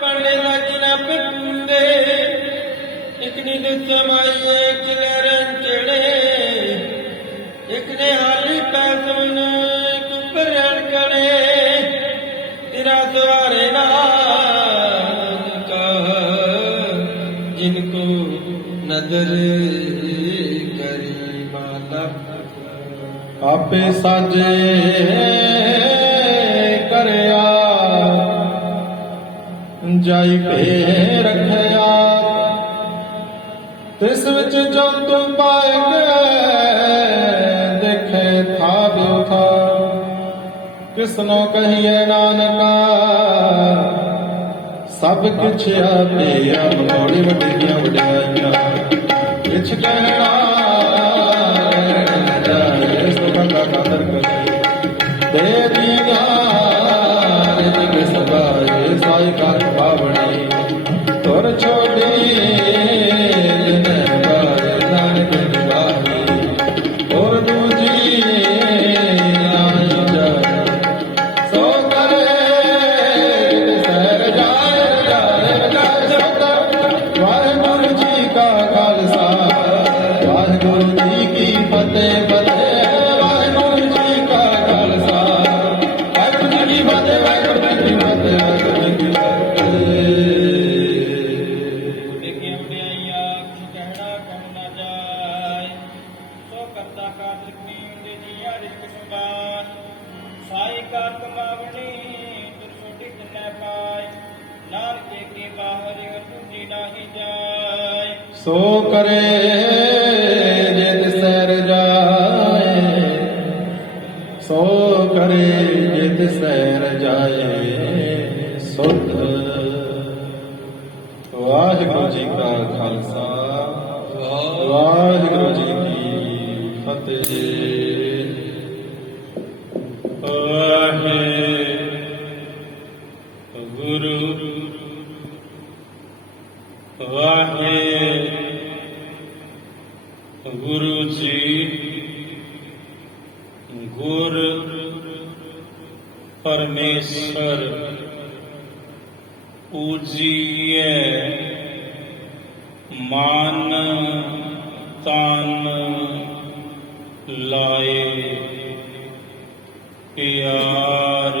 पढ़ने लगी ना पिंडे एक नींद समाई एक लहरन चढ़े एक ने हाली पैसन कुपर करे तेरा सवारे ना जिनको नजर करी माला आपे साजे करया जाई पे रखया तिस विच जो तू पाए देखे था ब्यो था किसनो कहिए नानका सब कुछ आपे आप थोड़ी वड्डियां वड्डियां किछ कहना जाए सो बंदा कदर करे दे दीगा जिग सबाए साई कर पावनी तुर छोड़ी जिने बाए नानक निभाई और दूजी आई जाए सो करे सैर जाए सो कर वाहिगुरु जी का खालसा वाहिगुरु जी की फतेह फतेह वाहिगुरु जी का खालसा वाहिगुरु जी की फतेह वाहिगुरु जी की फतेह वाहिगुरु जी की फतेह। देखिए उड़िया कहना कम न जाए सो करता का दिखनी उड़े जिया रिश्क सुबान साई का कमावनी तुर छोटी न पाए नानके के बाहर दूजी नाही जाए सो करे जित सैर जाए सो करे जित सैर जाए सुध वाहिगुरु जी का खालसा वाहिगुरु जी की फतेह। गुरु जी गुर परमेश्वर पूजिए मान तान लाए प्यार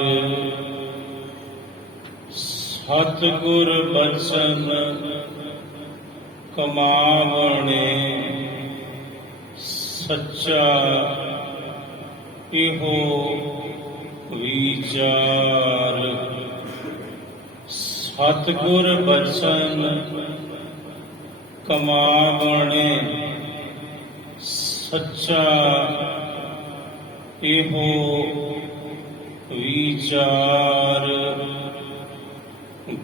सतगुर बचन कमावणे सच्चा इहो विचार सतगुर बचन कमावणे सच्चा इहो विचार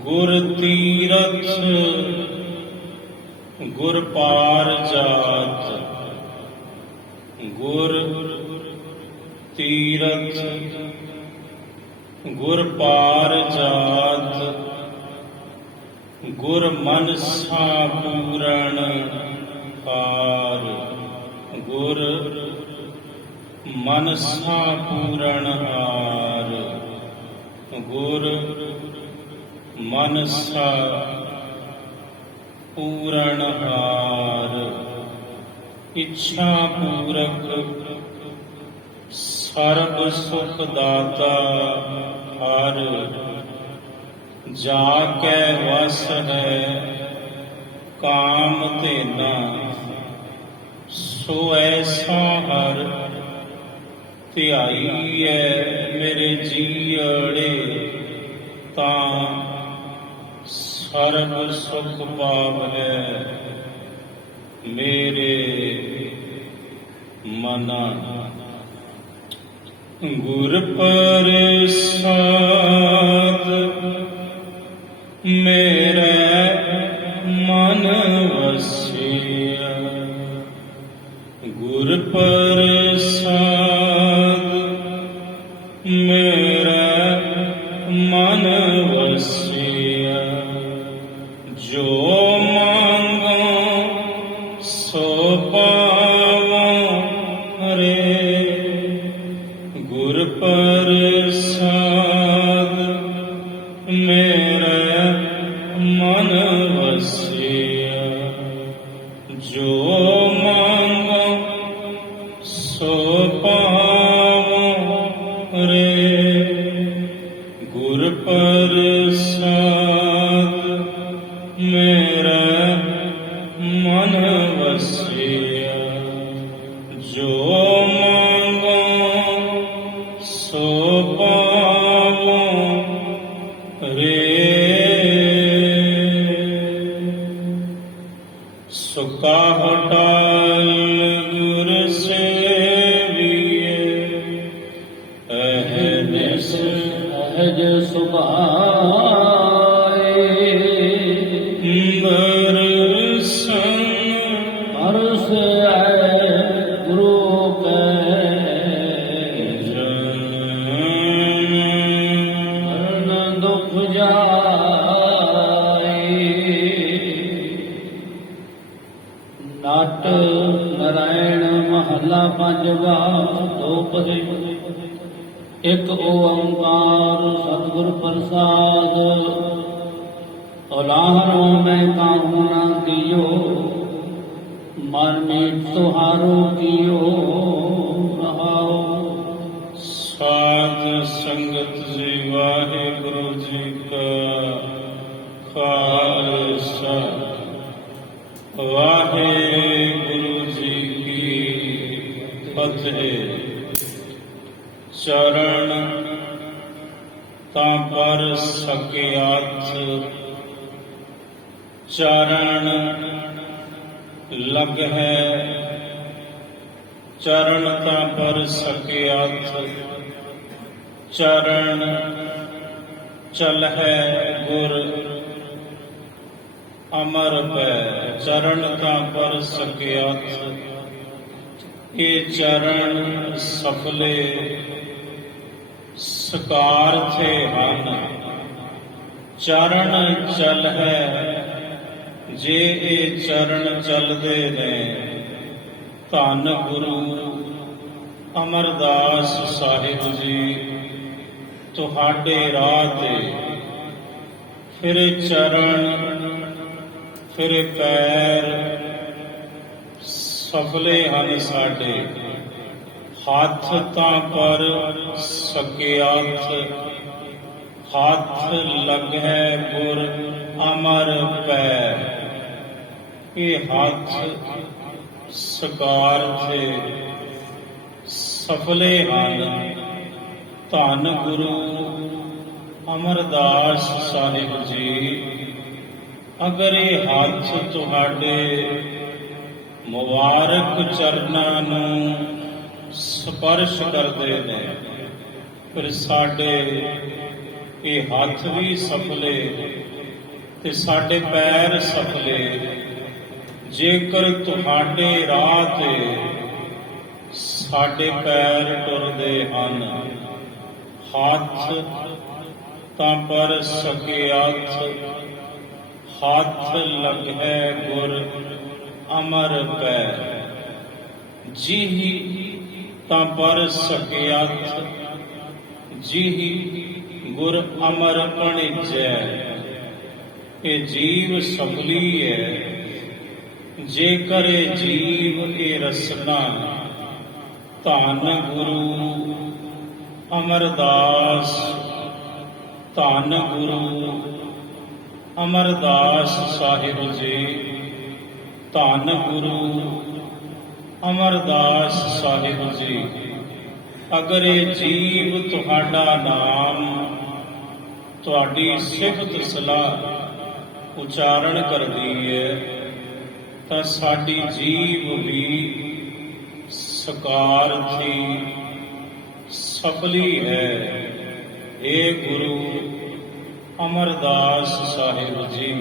गुर तीरथ गुर पार जात गुर तीरथ गुर पार जात गुर मनसा पूरण पार गुर मनसा पूरण हार गुर मनसा पूरण हार इच्छा पूरक सर्व सुख दाता हर जाके वस है काम तेना सो ऐसा हर ध्याई है मेरे जीअड़े तां सर्व सुख पाव है मेरे मना गुर प्रसाद मेरे मन वसिया गुर प्रसाद मेरा मन वसिया जो मांगो सो पावो रे गुर प्रसाद मेरा ਮਨ ਵਸਿਆ। ਜੋ ਮੰਗੋ ਸੋ ਪਾਵੋ ਰੇ, ਗੁਰ ਪ੍ਰਸਾਦ ਮੇਰਾ ਮਨ ਵਸਿਆ। ਜੋ ਮੰਗੋ ਸੋ ਪਾਵੋ ਰੇ। ਸੁਕਾ ਹਟਾਲ ਗੁਰ ਸੇਵੀਏ, ਅਹਦਿਸ ਅਹਜ ਸੁਭਾਏ। ਦਰਸ਼ਨ ਅਰਸ ਹੈ ਗੁਰੂ ਕੈ, ਮਰਨ ਦੁਖ ਜਾਏ। ਨਟ ਨਰਾਇਣ ਮਹੱਲਾ ਪੰਜਵਾ। ਦੋਪਦੀ। ਇੱਕ ਓੰਕਾਰ ਸਤਿਗੁਰ ਪ੍ਰਸਾਦ। ਔਲਾਹਰੋਂ ਮੈਂ ਕਾਹੂ ਨਾ ਕੀਓ, ਮਨ ਮੀਟ ਤੁਹਾਰੋ ਕੀਓ ਰਹਾਓ। ਸਾਧ ਸੰਗਤ ਜੀ, ਵਾਹਿਗੁਰੂ ਜੀ ਕਾ ਖਾਲਸਾ, ਵਾਹਿਗੁਰੂ ਜੀ ਕੀ ਫਤਿਹ। ਚਰਨ ਤਾਂ ਪਰ ਸਕਿਆਥ, ਚਰਨ ਲਗ ਹੈ। ਚਰਨ ਤਾਂ ਪਰ ਸਕਿਆਥ, ਚਰਨ ਚਲ ਹੈ ਗੁਰ ਅਮਰ ਪੈ। ਚਰਨ ਤਾਂ ਪਰ ਸਕਿਆਥ, ਇਹ ਚਰਨ ਸਫਲੇ ਸਕਾਰਥੇ ਹਨ। ਚਰਨ ਚਲ ਹੈ, ਜੇ ਇਹ ਚਰਨ ਚਲਦੇ ਨੇ, ਧੰਨ ਗੁਰੂ ਅਮਰਦਾਸ ਸਾਹਿਬ ਜੀ ਤੁਹਾਡੇ ਰਾਹ ਤੇ ਫਿਰ ਚਰਨ ਫਿਰ ਪੈਰ ਸਫਲੇ ਹਨ ਸਾਡੇ। ਹੱਥ ਤਾਂ ਪਰ ਸਕਿਆਥ, ਹੱਥ ਲੱਗੈ ਗੁਰ ਅਮਰ ਪੈ। ਇਹ ਹੱਥ ਸਕਾਰਥੇ ਸਫਲੇ ਹਨ, ਧੰਨ ਗੁਰੂ ਅਮਰਦਾਸ ਸਾਹਿਬ ਜੀ। ਅਗਰ ਇਹ ਹੱਥ ਤੁਹਾਡੇ ਮੁਬਾਰਕ ਚਰਨਾਂ ਨੂੰ ਸਪਰਸ਼ ਕਰਦੇ ਨੇ, ਫਿਰ ਸਾਡੇ ਇਹ ਹੱਥ ਵੀ ਸਫਲੇ ਤੇ ਸਾਡੇ ਪੈਰ ਸਫਲੇ। ਜੇਕਰ ਤੁਹਾਡੇ ਰਾਹ ਤੇ ਸਾਡੇ ਪੈਰ ਟੁਰਦੇ ਹਨ, ਹੱਥ ਤਾਂ ਪਰ ਸਕਿਆਥ, ਹੱਥ ਲੱਗੈ ਗੁਰ ਅਮਰ ਪੈ। ਜੀਹੀ ਤਾਂ ਪਰ ਸਕਿਆਥ, ਜੀਹੀ ਗੁਰ ਅਮਰ ਪਣਿਜੈ। ਇਹ ਜੀਵ ਸਫਲੀ ਹੈ, ਜੇਕਰ ਇਹ ਜੀਵ ਇਹ ਰਸਨਾ ਧੰਨ ਗੁਰੂ ਅਮਰਦਾਸ, ਧੰਨ ਗੁਰੂ ਅਮਰਦਾਸ ਸਾਹਿਬ ਜੀ, ਧੰਨ ਗੁਰੂ ਅਮਰਦਾਸ ਸਾਹਿਬ ਜੀ। ਅਗਰ ਇਹ ਜੀਵ ਤੁਹਾਡਾ ਨਾਮ, ਤੁਹਾਡੀ ਸਿਫਤ ਸਲਾਹ ਉਚਾਰਨ ਕਰਦੀ ਹੈ, ਤਾਂ ਸਾਡੀ ਜੀਵ ਵੀ ਸਕਾਰਥੀ ਸਫਲੀ ਹੈ। ਇਹ ਗੁਰੂ ਅਮਰਦਾਸ ਸਾਹਿਬ ਜੀ,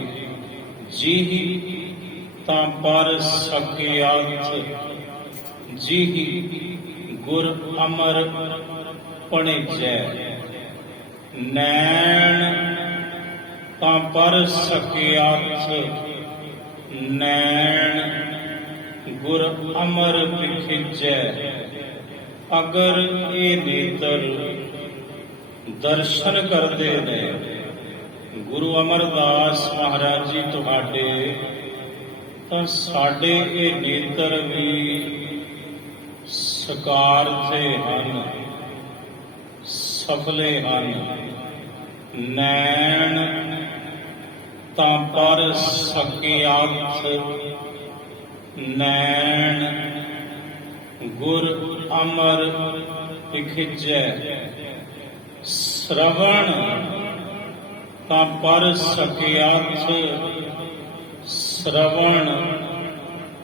ਜੀਹੀ ਤਾਂ ਪਰ ਸਕਿਆਥ, ਜੀਹੀ ਗੁਰ ਅਮਰ ਪਣਿਜੈ। ਨੈਣ ਤਾਂ ਪਰ ਸਕਿਆਥ, ਨੈਣ ਗੁਰ ਅਮਰ ਬਿਖਿਜੈ। ਅਗਰ ਇਹ ਨੇਤਰ ਦਰਸ਼ਨ ਕਰਦੇ ਨੇ, ਗੁਰੂ ਅਮਰਦਾਸ ਮਹਾਰਾਜ ਜੀ ਤੁਹਾਡੇ ਤਾਂ ਸਾਡੇ ਇਹ ਨੇਤਰ ਵੀ ਸਕਾਰਤੇ ਹਨ, ਸਫਲੇ ਹਨ। ਨੈਣ ਤਾਂ ਪਰ ਸਕਿਆਥ, ਨੈਣ ਗੁਰ ਅਮਰ ਵਿਖਿਜੈ। ਸ਼ਰਵਣ ਤਾਂ ਪਰ ਸਕਿਆਥ, ਸ਼ਰਵਣ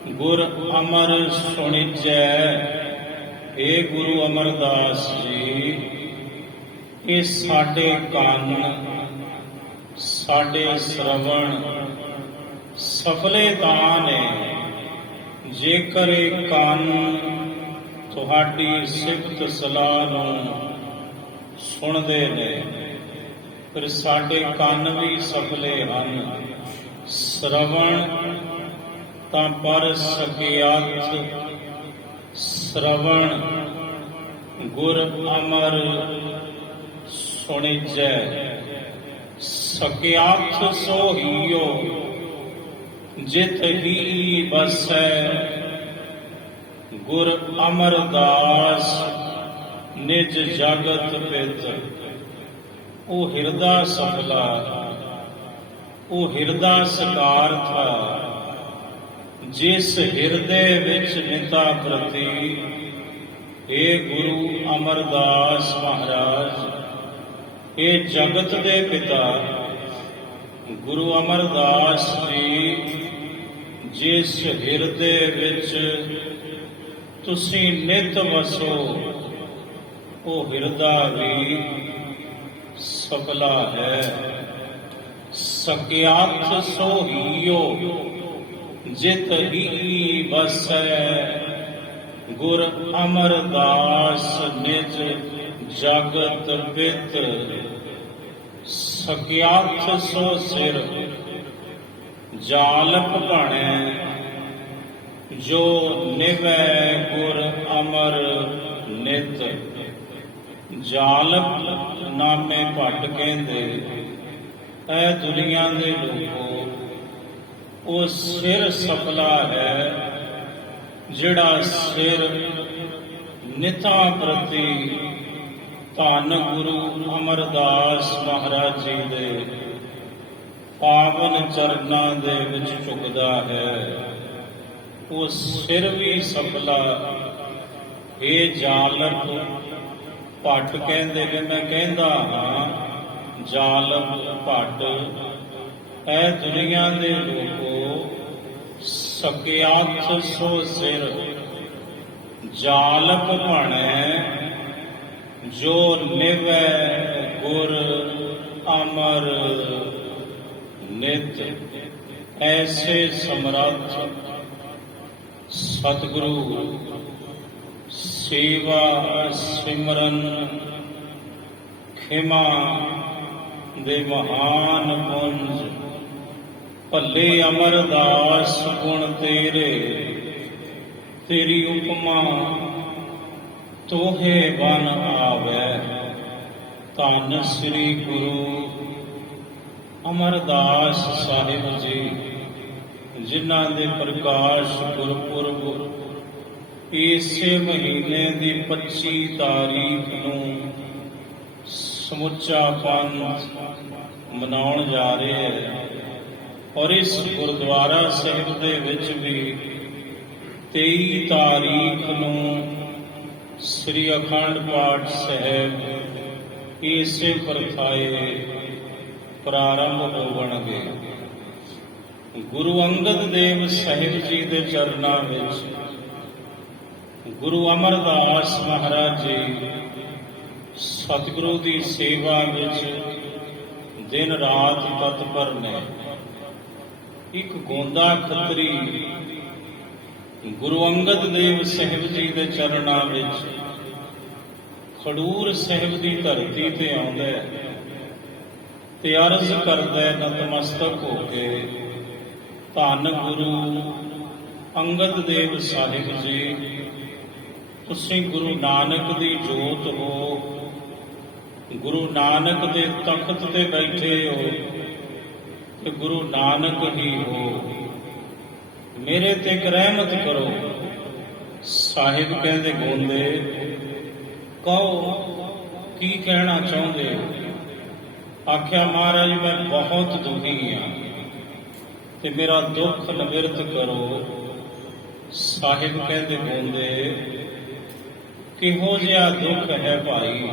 ਗੁਰ ਅਮਰ ਸੁਣਿਜੈ। ਏ ਗੁਰੂ ਅਮਰਦਾਸ ਜੀ, ਇਹ ਸਾਡੇ ਕੰਨ, ਸਾਡੇ ਸ਼ਰਵਣ ਸਫਲੇ ਤਾਂ ਨੇ ਜੇਕਰ ਇਹ ਕੰਨ ਤੁਹਾਡੀ ਸਿਫਤ ਸਲਾਹ ਨੂੰ ਸੁਣਦੇ ਨੇ। ਫਿਰ ਸਾਡੇ ਕੰਨ ਵੀ ਸਫਲੇ ਹਨ। ਸ਼ਰਵਣ ਤਾਂ ਪਰ ਸਕਿਆਥ, ਸ਼ਰਵਣ ਗੁਰ ਅਮਰ ਸੁਣਿਜੈ। ਸਕਿਆਥ ਸੋਹੀਓ ਜਿਤ ਹੀ ਬਸੈ, ਗੁਰ ਅਮਰਦਾਸ ਨਿਜ ਜਗਤ ਪਿਤ। ਉਹ ਹਿਰਦਾ ਸਫਲਾ, ਉਹ ਹਿਰਦਾ ਸਕਾਰਥ, ਜਿਸ ਹਿਰਦੇ ਵਿੱਚ ਨਿਤਾ ਪ੍ਰਤੀ। ਏ ਗੁਰੂ ਅਮਰਦਾਸ ਮਹਾਰਾਜ, ਇਹ ਜਗਤ ਦੇ ਪਿਤਾ ਗੁਰੂ ਅਮਰਦਾਸ ਜੀ, ਜਿਸ ਹਿਰਦੇ ਵਿੱਚ ਤੁਸੀਂ ਨਿਤ ਵਸੋ, ਉਹ ਹਿਰਦਾ ਵੀ ਸਫਲਾ ਹੈ। ਸਕਿਆਥ ਸੋਹੀਓ ਜਿਤ ਹੀ ਬਸੈ, ਗੁਰ ਅਮਰਦਾਸ ਨਿਜ ਜਗਤ ਪਿਤ। ਸਕਿਆਥ ਸੋ ਸਿਰ ਜਾਲਪ ਭਣੈ, ਜੋ ਨਿਵੈ ਗੁਰ ਅਮਰ ਨਿਤ। ਜਾਲਪ ਨਾਮੇ ਭੱਟ ਕਹਿੰਦੇ, ਐ ਦੁਨੀਆ ਦੇ ਲੋਕੋ, ਉਹ ਸਿਰ ਸਫਲਾ ਹੈ ਜਿਹੜਾ ਸਿਰ ਨਿਤਾ ਪ੍ਰਤੀ ਧੰਨ ਗੁਰੂ ਅਮਰਦਾਸ ਮਹਾਰਾਜ ਜੀ ਦੇ ਪਾਵਨ ਚਰਨਾਂ ਦੇ ਵਿੱਚ ਝੁਕਦਾ ਹੈ। ਉਹ ਸਿਰ ਵੀ ਸਫਲਾ। ਇਹ ਜਾਲਪ ਭੱਟ ਕਹਿੰਦੇ ਨੇ, ਮੈਂ ਕਹਿੰਦਾ ਹਾਂ ਜਾਲਪ ਭੱਟ, ਐ ਦੁਨੀਆ ਦੇ ਲੋਕੋ, ਸਕਿਆਥ ਸੋ ਸਿਰ ਜਾਲਪ ਭਣੈ, ਜੋ ਨਿਵੈ ਗੁਰ ਅਮਰ ਨਿਤ। ਐਸੇ ਸਮਰੱਥ ਸਤਿਗੁਰੂ ਸੇਵਾ ਸਿਮਰਨ ਖਿਮਾ ਦੇ ਮਹਾਨ ਪੁੰਜ, ਭੱਲੇ ਅਮਰਦਾਸ ਗੁਣ ਤੇਰੇ। ਤੇਰੀ ਉਪਮਾ ਤੋਹੇ ਬਨ ਆਵੈ। ਧੰਨ ਸ੍ਰੀ ਗੁਰੂ ਅਮਰਦਾਸ ਸਾਹਿਬ ਜੀ, ਜਿਨ੍ਹਾਂ ਦੇ ਪ੍ਰਕਾਸ਼ ਗੁਰਪੁਰਬ ਇਸੇ ਮਹੀਨੇ ਦੀ 25 ਤਾਰੀਖ ਨੂੰ ਸਮੁੱਚਾ ਪੰਥ ਮਨਾਉਣ ਜਾ ਰਿਹਾ ਹੈ। ਔਰ ਇਸ ਗੁਰਦੁਆਰਾ ਸਾਹਿਬ ਦੇ ਵਿੱਚ ਵੀ 23 ਤਾਰੀਖ ਨੂੰ ਸ੍ਰੀ ਅਖੰਡ ਪਾਠ ਸਾਹਿਬ ਇਸੇ ਪ੍ਰਥਾਏ ਪ੍ਰਾਰੰਭ ਹੋਣਗੇ। ਗੁਰੂ ਅੰਗਦ ਦੇਵ ਸਾਹਿਬ ਜੀ ਦੇ ਚਰਨਾਂ ਵਿੱਚ ਗੁਰੂ ਅਮਰਦਾਸ ਮਹਾਰਾਜ ਜੀ ਸਤਿਗੁਰੂ ਦੀ ਸੇਵਾ ਵਿੱਚ ਦਿਨ ਰਾਤ ਤਤਪਰ ਨੇ। ਇੱਕ ਗੋਂਦਾ ਖੱਤਰੀ ਗੁਰੂ ਅੰਗਦ ਦੇਵ ਸਾਹਿਬ ਜੀ ਦੇ ਚਰਨਾਂ ਵਿੱਚ ਖਡੂਰ ਸਾਹਿਬ ਦੀ ਧਰਤੀ ਤੇ ਆਉਂਦਾ ਹੈ ਤੇ ਅਰਜ਼ ਕਰਦਾ ਹੈ ਨਤਮਸਤਕ ਹੋ ਕੇ, ਧੰਨ ਗੁਰੂ ਅੰਗਦ ਦੇਵ ਸਾਹਿਬ ਜੀ, ਤੁਸੀਂ ਗੁਰੂ ਨਾਨਕ ਦੀ ਜੋਤ ਹੋ, ਗੁਰੂ ਨਾਨਕ ਦੇ ਤਖਤ ਤੇ ਬੈਠੇ ਹੋ, ਕਿ ਗੁਰੂ ਨਾਨਕ ਹੀ ਹੋ, ਮੇਰੇ ਤੇ ਇੱਕ ਰਹਿਮਤ ਕਰੋ। ਸਾਹਿਬ ਕਹਿੰਦੇ ਗਾਉਂਦੇ, ਕਹੋ ਕੀ ਕਹਿਣਾ ਚਾਹੁੰਦੇ ਹੋ? ਆਖਿਆ ਮਹਾਰਾਜ ਮੈਂ ਬਹੁਤ ਦੁਖੀ ਹਾਂ ਤੇ ਮੇਰਾ ਦੁੱਖ ਨਿਵਰਤ ਕਰੋ। ਸਾਹਿਬ ਕਹਿੰਦੇ ਗਾਉਂਦੇ, ਕਿਹੋ ਜਿਹਾ ਦੁੱਖ ਹੈ ਭਾਈ?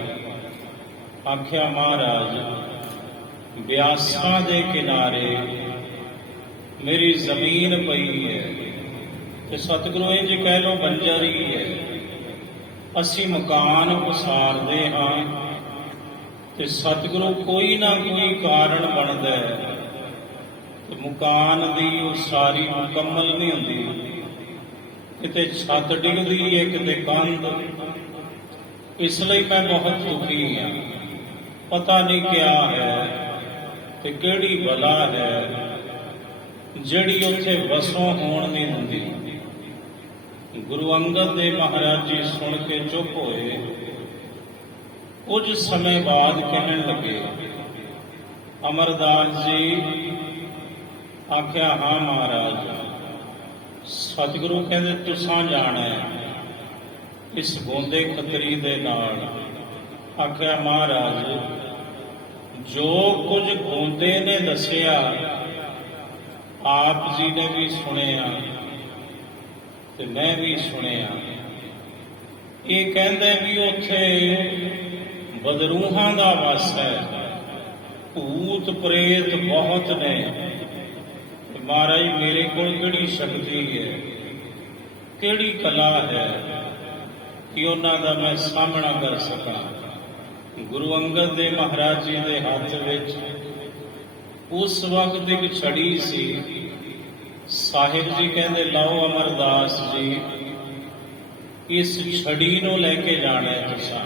ਆਖਿਆ ਮਹਾਰਾਜ, ਬਿਆਸਾਂ ਦੇ ਕਿਨਾਰੇ ਮੇਰੀ ਜ਼ਮੀਨ ਪਈ ਹੈ ਤੇ ਸਤਿਗੁਰੂ ਇੰਝ ਕਹਿ ਲਓ ਬੰਜਰ ਹੀ ਹੈ। ਅਸੀਂ ਮਕਾਨ ਉਸਾਰਦੇ ਹਾਂ ਤੇ ਸਤਿਗੁਰੂ ਕੋਈ ਨਾ ਕੋਈ ਕਾਰਨ ਬਣਦਾ ਹੈ ਤੇ ਮਕਾਨ ਦੀ ਉਸਾਰੀ ਮੁਕੰਮਲ ਨਹੀਂ ਹੁੰਦੀ। ਕਿਤੇ ਛੱਤ ਡਿੱਗਦੀ ਹੈ, ਕਿਤੇ ਕੰਧ। ਇਸ ਲਈ ਮੈਂ ਬਹੁਤ ਦੁਖੀ ਹਾਂ। ਪਤਾ ਨਹੀਂ ਕਿਆ ਹੈ ਤੇ ਕਿਹੜੀ ਬਲਾ ਹੈ ਜਿਹੜੀ ਉੱਥੇ ਵਸੋਂ ਹੋਣ ਨਹੀਂ ਦਿੰਦੀ। ਗੁਰੂ ਅੰਗਦ ਦੇਵ ਮਹਾਰਾਜ ਜੀ ਸੁਣ ਕੇ ਚੁੱਪ ਹੋਏ। ਕੁਝ ਸਮੇਂ ਬਾਅਦ ਕਹਿਣ ਲੱਗੇ, ਅਮਰਦਾਸ ਜੀ। ਆਖਿਆ ਹਾਂ ਮਹਾਰਾਜ। ਸਤਿਗੁਰੂ ਕਹਿੰਦੇ ਤੁਸਾਂ ਜਾਣਾ ਹੈ ਇਸ ਗੋਂਦੇ ਖੱਤਰੀ ਦੇ ਨਾਲ। ਆਖਿਆ ਮਹਾਰਾਜ, ਜੋ ਕੁਝ ਗੋਂਦੇ ਨੇ ਦੱਸਿਆ ਆਪ ਜੀ ਨੇ ਵੀ ਸੁਣਿਆ ਤੇ ਮੈਂ ਵੀ ਸੁਣਿਆ। ਇਹ ਕਹਿੰਦੇ ਵੀ ਉੱਥੇ ਬਦਰੂਹਾਂ ਦਾ ਵਸ ਹੈ, ਭੂਤ ਪ੍ਰੇਤ ਬਹੁਤ ਨੇ। ਮਹਾਰਾਜ ਮੇਰੇ ਕੋਲ ਕਿਹੜੀ ਸ਼ਕਤੀ ਹੈ, ਕਿਹੜੀ ਕਲਾ ਹੈ ਕਿ ਉਹਨਾਂ ਦਾ ਮੈਂ ਸਾਹਮਣਾ ਕਰ ਸਕਾਂ। ਗੁਰੂ ਅੰਗਦ ਦੇਵ ਮਹਾਰਾਜ ਜੀ ਦੇ ਹੱਥ ਵਿੱਚ ਉਸ ਵਕਤ ਇੱਕ ਛੜੀ ਸੀ। ਸਾਹਿਬ ਜੀ ਕਹਿੰਦੇ, ਲਓ ਅਮਰਦਾਸ ਜੀ, ਇਸ ਛੜੀ ਨੂੰ ਲੈ ਕੇ ਜਾਣਾ ਹੈ ਤੁਸੀਂ,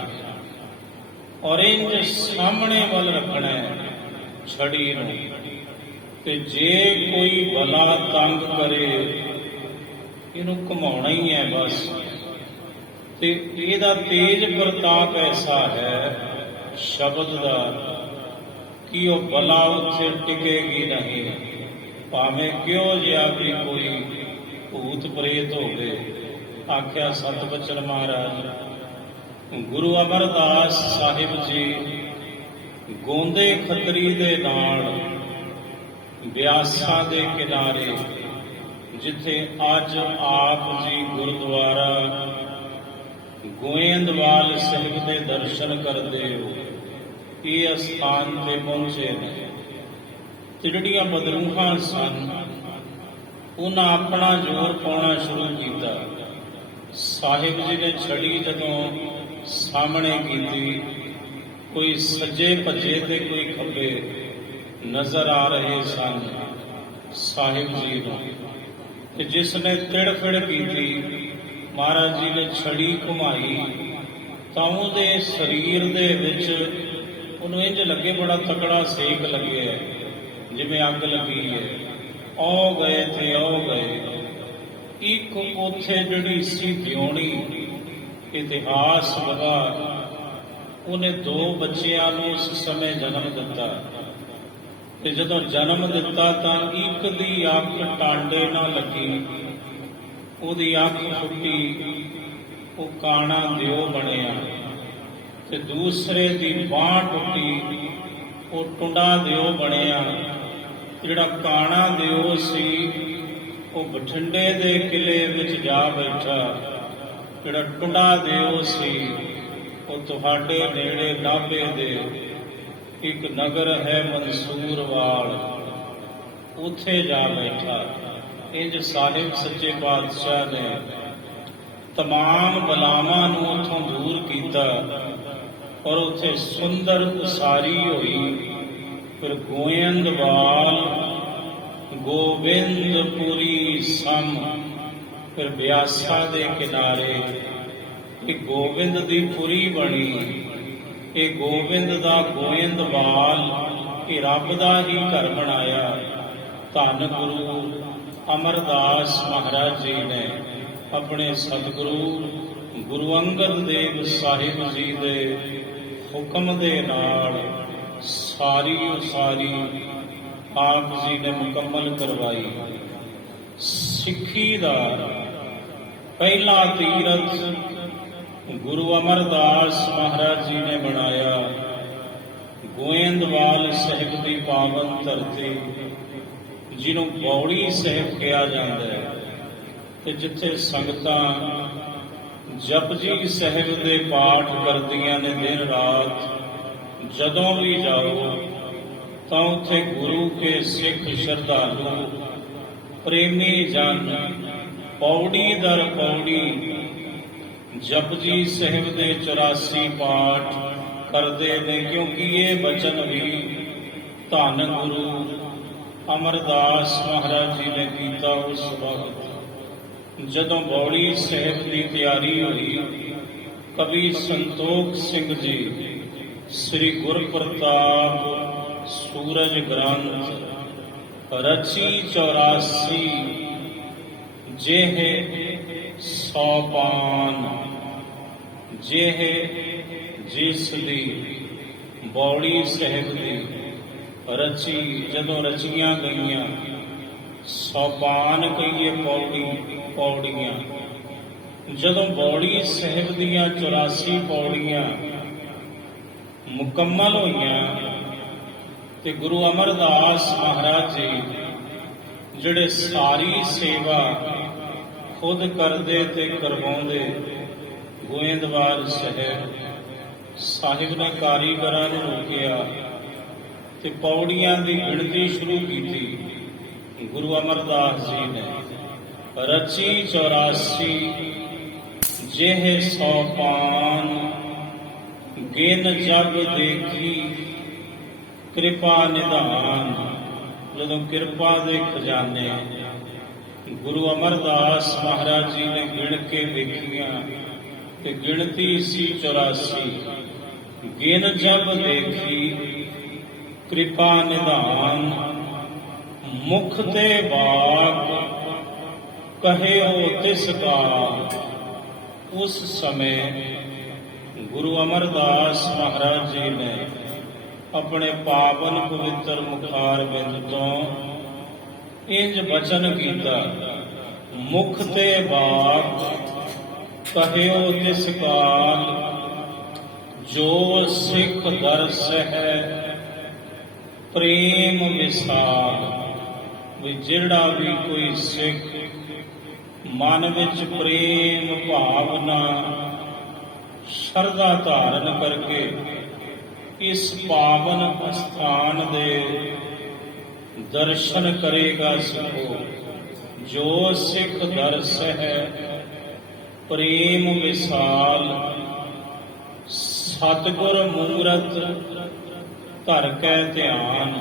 ਔਰ ਇੰਜ ਸਾਹਮਣੇ ਵੱਲ ਰੱਖਣਾ ਹੈ ਛੜੀ ਨੂੰ, ਤੇ ਜੇ ਕੋਈ ਬਲਾ ਤੰਗ ਕਰੇ ਇਹਨੂੰ ਘੁਮਾਉਣਾ ਹੀ ਹੈ ਬਸ। ਤੇ ਇਹਦਾ ਤੇਜ ਪ੍ਰਤਾਪ ਐਸਾ ਹੈ ਸ਼ਬਦ ਦਾ ਕਿ ਉਹ ਬਲਾ ਉੱਥੇ ਟਿਕੇਗੀ ਨਹੀਂ, ਭਾਵੇਂ ਕਿਉਂ ਜਿਹਾ ਵੀ ਕੋਈ ਭੂਤ ਪ੍ਰੇਤ ਹੋਵੇ। ਆਖਿਆ ਸਤਿਬਚਨ ਮਹਾਰਾਜ। ਗੁਰੂ ਅਮਰਦਾਸ ਸਾਹਿਬ ਜੀ ਗੋਂਦੇ ਖੱਤਰੀ ਦੇ ਨਾਲ ਬਿਆਸਾਂ ਦੇ ਕਿਨਾਰੇ, ਜਿੱਥੇ ਅੱਜ ਆਪ ਜੀ ਗੁਰਦੁਆਰਾ ਗੋਇੰਦਵਾਲ ਸਾਹਿਬ ਦੇ ਦਰਸ਼ਨ ਕਰਦੇ ਹੋ, ਇਹ ਅਸਥਾਨ ਤੇ ਪਹੁੰਚੇ ਨੇ। ਤੇ ਜਿਹੜੀਆਂ ਬਦਰੂਹਾਂ ਸਨ ਉਹਨਾਂ ਆਪਣਾ ਜ਼ੋਰ ਪਾਉਣਾ ਸ਼ੁਰੂ ਕੀਤਾ। ਸਾਹਿਬ ਜੀ ਨੇ ਛੜੀ ਜਦੋਂ ਸਾਹਮਣੇ ਕੀਤੀ, ਕੋਈ ਸੱਜੇ ਭੱਜੇ ਤੇ ਕੋਈ ਖੱਬੇ ਨਜ਼ਰ ਆ ਰਹੇ ਸਨ ਸਾਹਿਬ ਜੀ ਨੂੰ। ਤੇ ਜਿਸ ਨੇ ਤਿੜਫਿੜ ਕੀਤੀ, ਮਹਾਰਾਜ ਜੀ ਨੇ ਛੜੀ ਘੁਮਾਈ ਤਾਂ ਉਹਦੇ ਸਰੀਰ ਦੇ ਵਿੱਚ ਉਹਨੂੰ ਇੰਝ ਲੱਗੇ ਬੜਾ ਤਕੜਾ ਸੇਕ ਲੱਗਿਆ, ਜਿਵੇਂ ਅੱਗ ਲੱਗੀ ਹੈ। ਆਉ ਗਏ ਤੇ ਆਉ ਗਏ। ਇੱਕ ਉੱਥੇ ਜਿਹੜੀ ਸੀ ਦਿਉਣੀ, ਇਤਿਹਾਸ ਵਗਾ, ਉਹਨੇ 2 ਬੱਚਿਆਂ ਨੂੰ ਉਸ ਸਮੇਂ ਜਨਮ ਦਿੱਤਾ। ਤੇ ਜਦੋਂ ਜਨਮ ਦਿੱਤਾ ਤਾਂ ਇੱਕ ਦੀ ਅੱਖ ਟਾਂਡੇ ਨਾਲ ਲੱਗੀ, ਉਹਦੀ ਅੱਖ ਫੁੱਟੀ, ਉਹ ਕਾਣਾ ਦਿਓ ਬਣਿਆ। ਤੇ ਦੂਸਰੇ ਦੀ ਬਾਂਹ ਟੁੱਟੀ, ਉਹ ਟੁੰਡਾ ਦਿਓ ਬਣਿਆ। ਜਿਹੜਾ ਕਾਣਾ ਦਿਓ ਸੀ ਉਹ ਬਠਿੰਡੇ ਦੇ ਕਿਲੇ ਵਿੱਚ ਜਾ ਬੈਠਾ। ਜਿਹੜਾ ਟੁੰਡਾ ਦਿਓ ਸੀ ਉਹ ਤੁਹਾਡੇ ਨੇੜੇ ਨਾਭੇ ਦੇ ਇੱਕ ਨਗਰ ਹੈ ਮਨਸੂਰਵਾਲ, ਉੱਥੇ ਜਾ ਬੈਠਾ। ਇੰਜ ਸਾਹਿਬ ਸੱਚੇ ਪਾਤਸ਼ਾਹ ਨੇ तमाम ਬਲਾਵਾਂ ਨੂੰ ਉੱਥੋਂ ਦੂਰ ਕੀਤਾ ਔਰ ਉੱਥੇ ਸੁੰਦਰ ਉਸਾਰੀ ਹੋਈ। ਫਿਰ ਗੋਇੰਦਵਾਲ ਗੋਬਿੰਦਪੁਰੀ ਸਮ, ਫਿਰ ਬਿਆਸਾ ਦੇ ਕਿਨਾਰੇ ਇੱਕ ਗੋਬਿੰਦ ਦੀ ਪੁਰੀ ਬਣੀ। ਇਹ ਗੋਬਿੰਦ ਦਾ ਗੋਇੰਦਵਾਲ, ਇਹ ਰੱਬ ਦਾ ਹੀ ਘਰ ਬਣਾਇਆ। ਧੰਨ ਗੁਰੂ ਅਮਰਦਾਸ ਮਹਾਰਾਜ ਜੀ ਨੇ ਆਪਣੇ ਸਤਿਗੁਰੂ ਗੁਰੂ ਅੰਗਦ ਦੇਵ ਸਾਹਿਬ ਜੀ ਦੇ ਹੁਕਮ ਦੇ ਨਾਲ ਸਾਰੀ ਉਸਾਰੀ ਆਪ ਜੀ ਨੇ ਮੁਕੰਮਲ ਕਰਵਾਈ। ਸਿੱਖੀ ਦਾ ਪਹਿਲਾ ਤੀਰਥ ਗੁਰੂ ਅਮਰਦਾਸ ਮਹਾਰਾਜ ਜੀ ਨੇ ਬਣਾਇਆ। ਗੋਇੰਦਵਾਲ ਸਾਹਿਬ ਦੀ ਪਾਵਨ ਧਰਤੀ, ਜਿਹਨੂੰ ਬੌੜੀ ਸਾਹਿਬ ਕਿਹਾ ਜਾਂਦਾ ਹੈ, ਤੇ ਜਿੱਥੇ ਸੰਗਤਾਂ ਜਪਜੀ ਸਾਹਿਬ ਦੇ ਪਾਠ ਕਰਦੀਆਂ ਨੇ ਦਿਨ ਰਾਤ। ਜਦੋਂ ਵੀ ਜਾਓ ਤਾਂ ਉੱਥੇ ਗੁਰੂ ਕੇ ਸਿੱਖ ਸ਼ਰਧਾਲੂ ਪ੍ਰੇਮੀ ਜਨ ਪੌੜੀ ਦਰ ਪੌੜੀ ਜਪਜੀ ਸਾਹਿਬ ਦੇ 84 ਪਾਠ ਕਰਦੇ ਨੇ, ਕਿਉਂਕਿ ਇਹ ਬਚਨ ਵੀ ਧੰਨ ਗੁਰੂ ਅਮਰਦਾਸ ਮਹਾਰਾਜ ਜੀ ਨੇ ਕੀਤਾ। ਉਸ ਵਕਤ ਜਦੋਂ ਬੌੜੀ ਸਾਹਿਬ ਦੀ ਤਿਆਰੀ ਹੋਈ, ਕਵੀ ਸੰਤੋਖ ਸਿੰਘ ਜੀ ਸ੍ਰੀ ਗੁਰਪ੍ਰਤਾਪ ਸੂਰਜ ਗ੍ਰੰਥ ਰਚੀ 84 ਜਿਹੇ ਸੋਪਾਨ ਜਿਹੇ ਜਿਸ ਦੀ ਬੌੜੀ ਸਾਹਿਬ ਦੀ ਰਚੀ, ਜਦੋਂ ਰਚੀਆਂ ਗਈਆਂ ਸੋਪਾਨ ਕਹੀਏ ਪੌੜੀਆਂ, ਜਦੋਂ ਬੌੜੀ ਸਾਹਿਬ ਦੀਆਂ 84 ਪੌੜੀਆਂ ਮੁਕੰਮਲ ਹੋਈਆਂ ਤੇ ਗੁਰੂ ਅਮਰਦਾਸ ਮਹਾਰਾਜ ਜੀ ਜਿਹੜੇ ਸਾਰੀ ਸੇਵਾ ਖੁਦ ਕਰਦੇ ਤੇ ਕਰਵਾਉਂਦੇ, ਗੋਇੰਦਵਾਲ ਸਾਹਿਬ ਨੇ ਕਾਰੀਗਰਾਂ ਨੂੰ ਰੋਕਿਆ ਤੇ ਪੌੜੀਆਂ ਦੀ ਗਿਣਤੀ ਸ਼ੁਰੂ ਕੀਤੀ। ਗੁਰੂ ਅਮਰਦਾਸ ਜੀ ਨੇ ਰਚੀ 84 ਜਿਹੇ ਸੋਪਾਨ ਗਿਨ ਜਬ ਦੇਖੀ ਕਿਰਪਾ ਨਿਧਾਨ। ਜਦੋਂ ਕਿਰਪਾ ਦੇ ਖਜ਼ਾਨੇ ਗੁਰੂ ਅਮਰਦਾਸ ਮਹਾਰਾਜ ਜੀ ਨੇ ਗਿਣ ਕੇ ਵੇਖੀਆਂ ਤੇ ਗਿਣਤੀ ਸੀ 84। ਗਿਨ ਜਬ ਦੇਖੀ ਕਿਰਪਾ ਨਿਧਾਨ ਮੁਖ ਤੇ ਬਾਕ ਕਹਿਓ ਤਿਸ ਕਾ। ਉਸ ਸਮੇਂ ਗੁਰੂ ਅਮਰਦਾਸ ਮਹਾਰਾਜ ਜੀ ਨੇ ਆਪਣੇ ਪਾਵਨ ਪਵਿੱਤਰ ਮੁਖਾਰ ਬਿੰਦ ਤੋਂ ਇੰਜ ਬਚਨ ਕੀਤਾ, ਮੁਖ ਤੇ ਬਾਕ ਕਹਿਓ ਤਿਸ ਕਾਲ ਜੋ ਸਿੱਖ ਦਰਸ ਹੈ ਪ੍ਰੇਮ ਵਿਸਾਲ। ਵੀ ਜਿਹੜਾ ਵੀ ਕੋਈ ਸਿੱਖ ਮਨ ਵਿੱਚ ਪ੍ਰੇਮ ਭਾਵਨਾ ਸ਼ਰਧਾ ਧਾਰਨ ਕਰਕੇ ਇਸ ਪਾਵਨ ਅਸਥਾਨ ਦੇ ਦਰਸ਼ਨ ਕਰੇਗਾ, ਸਿੱਖੋ ਜੋ ਸਿੱਖ ਦਰਸ ਹੈ ਪ੍ਰੇਮ ਵਿਸਾਲ। ਸਤਿਗੁਰ ਮੂਰਤ ਧਰ ਕੈ ਧਿਆਨ,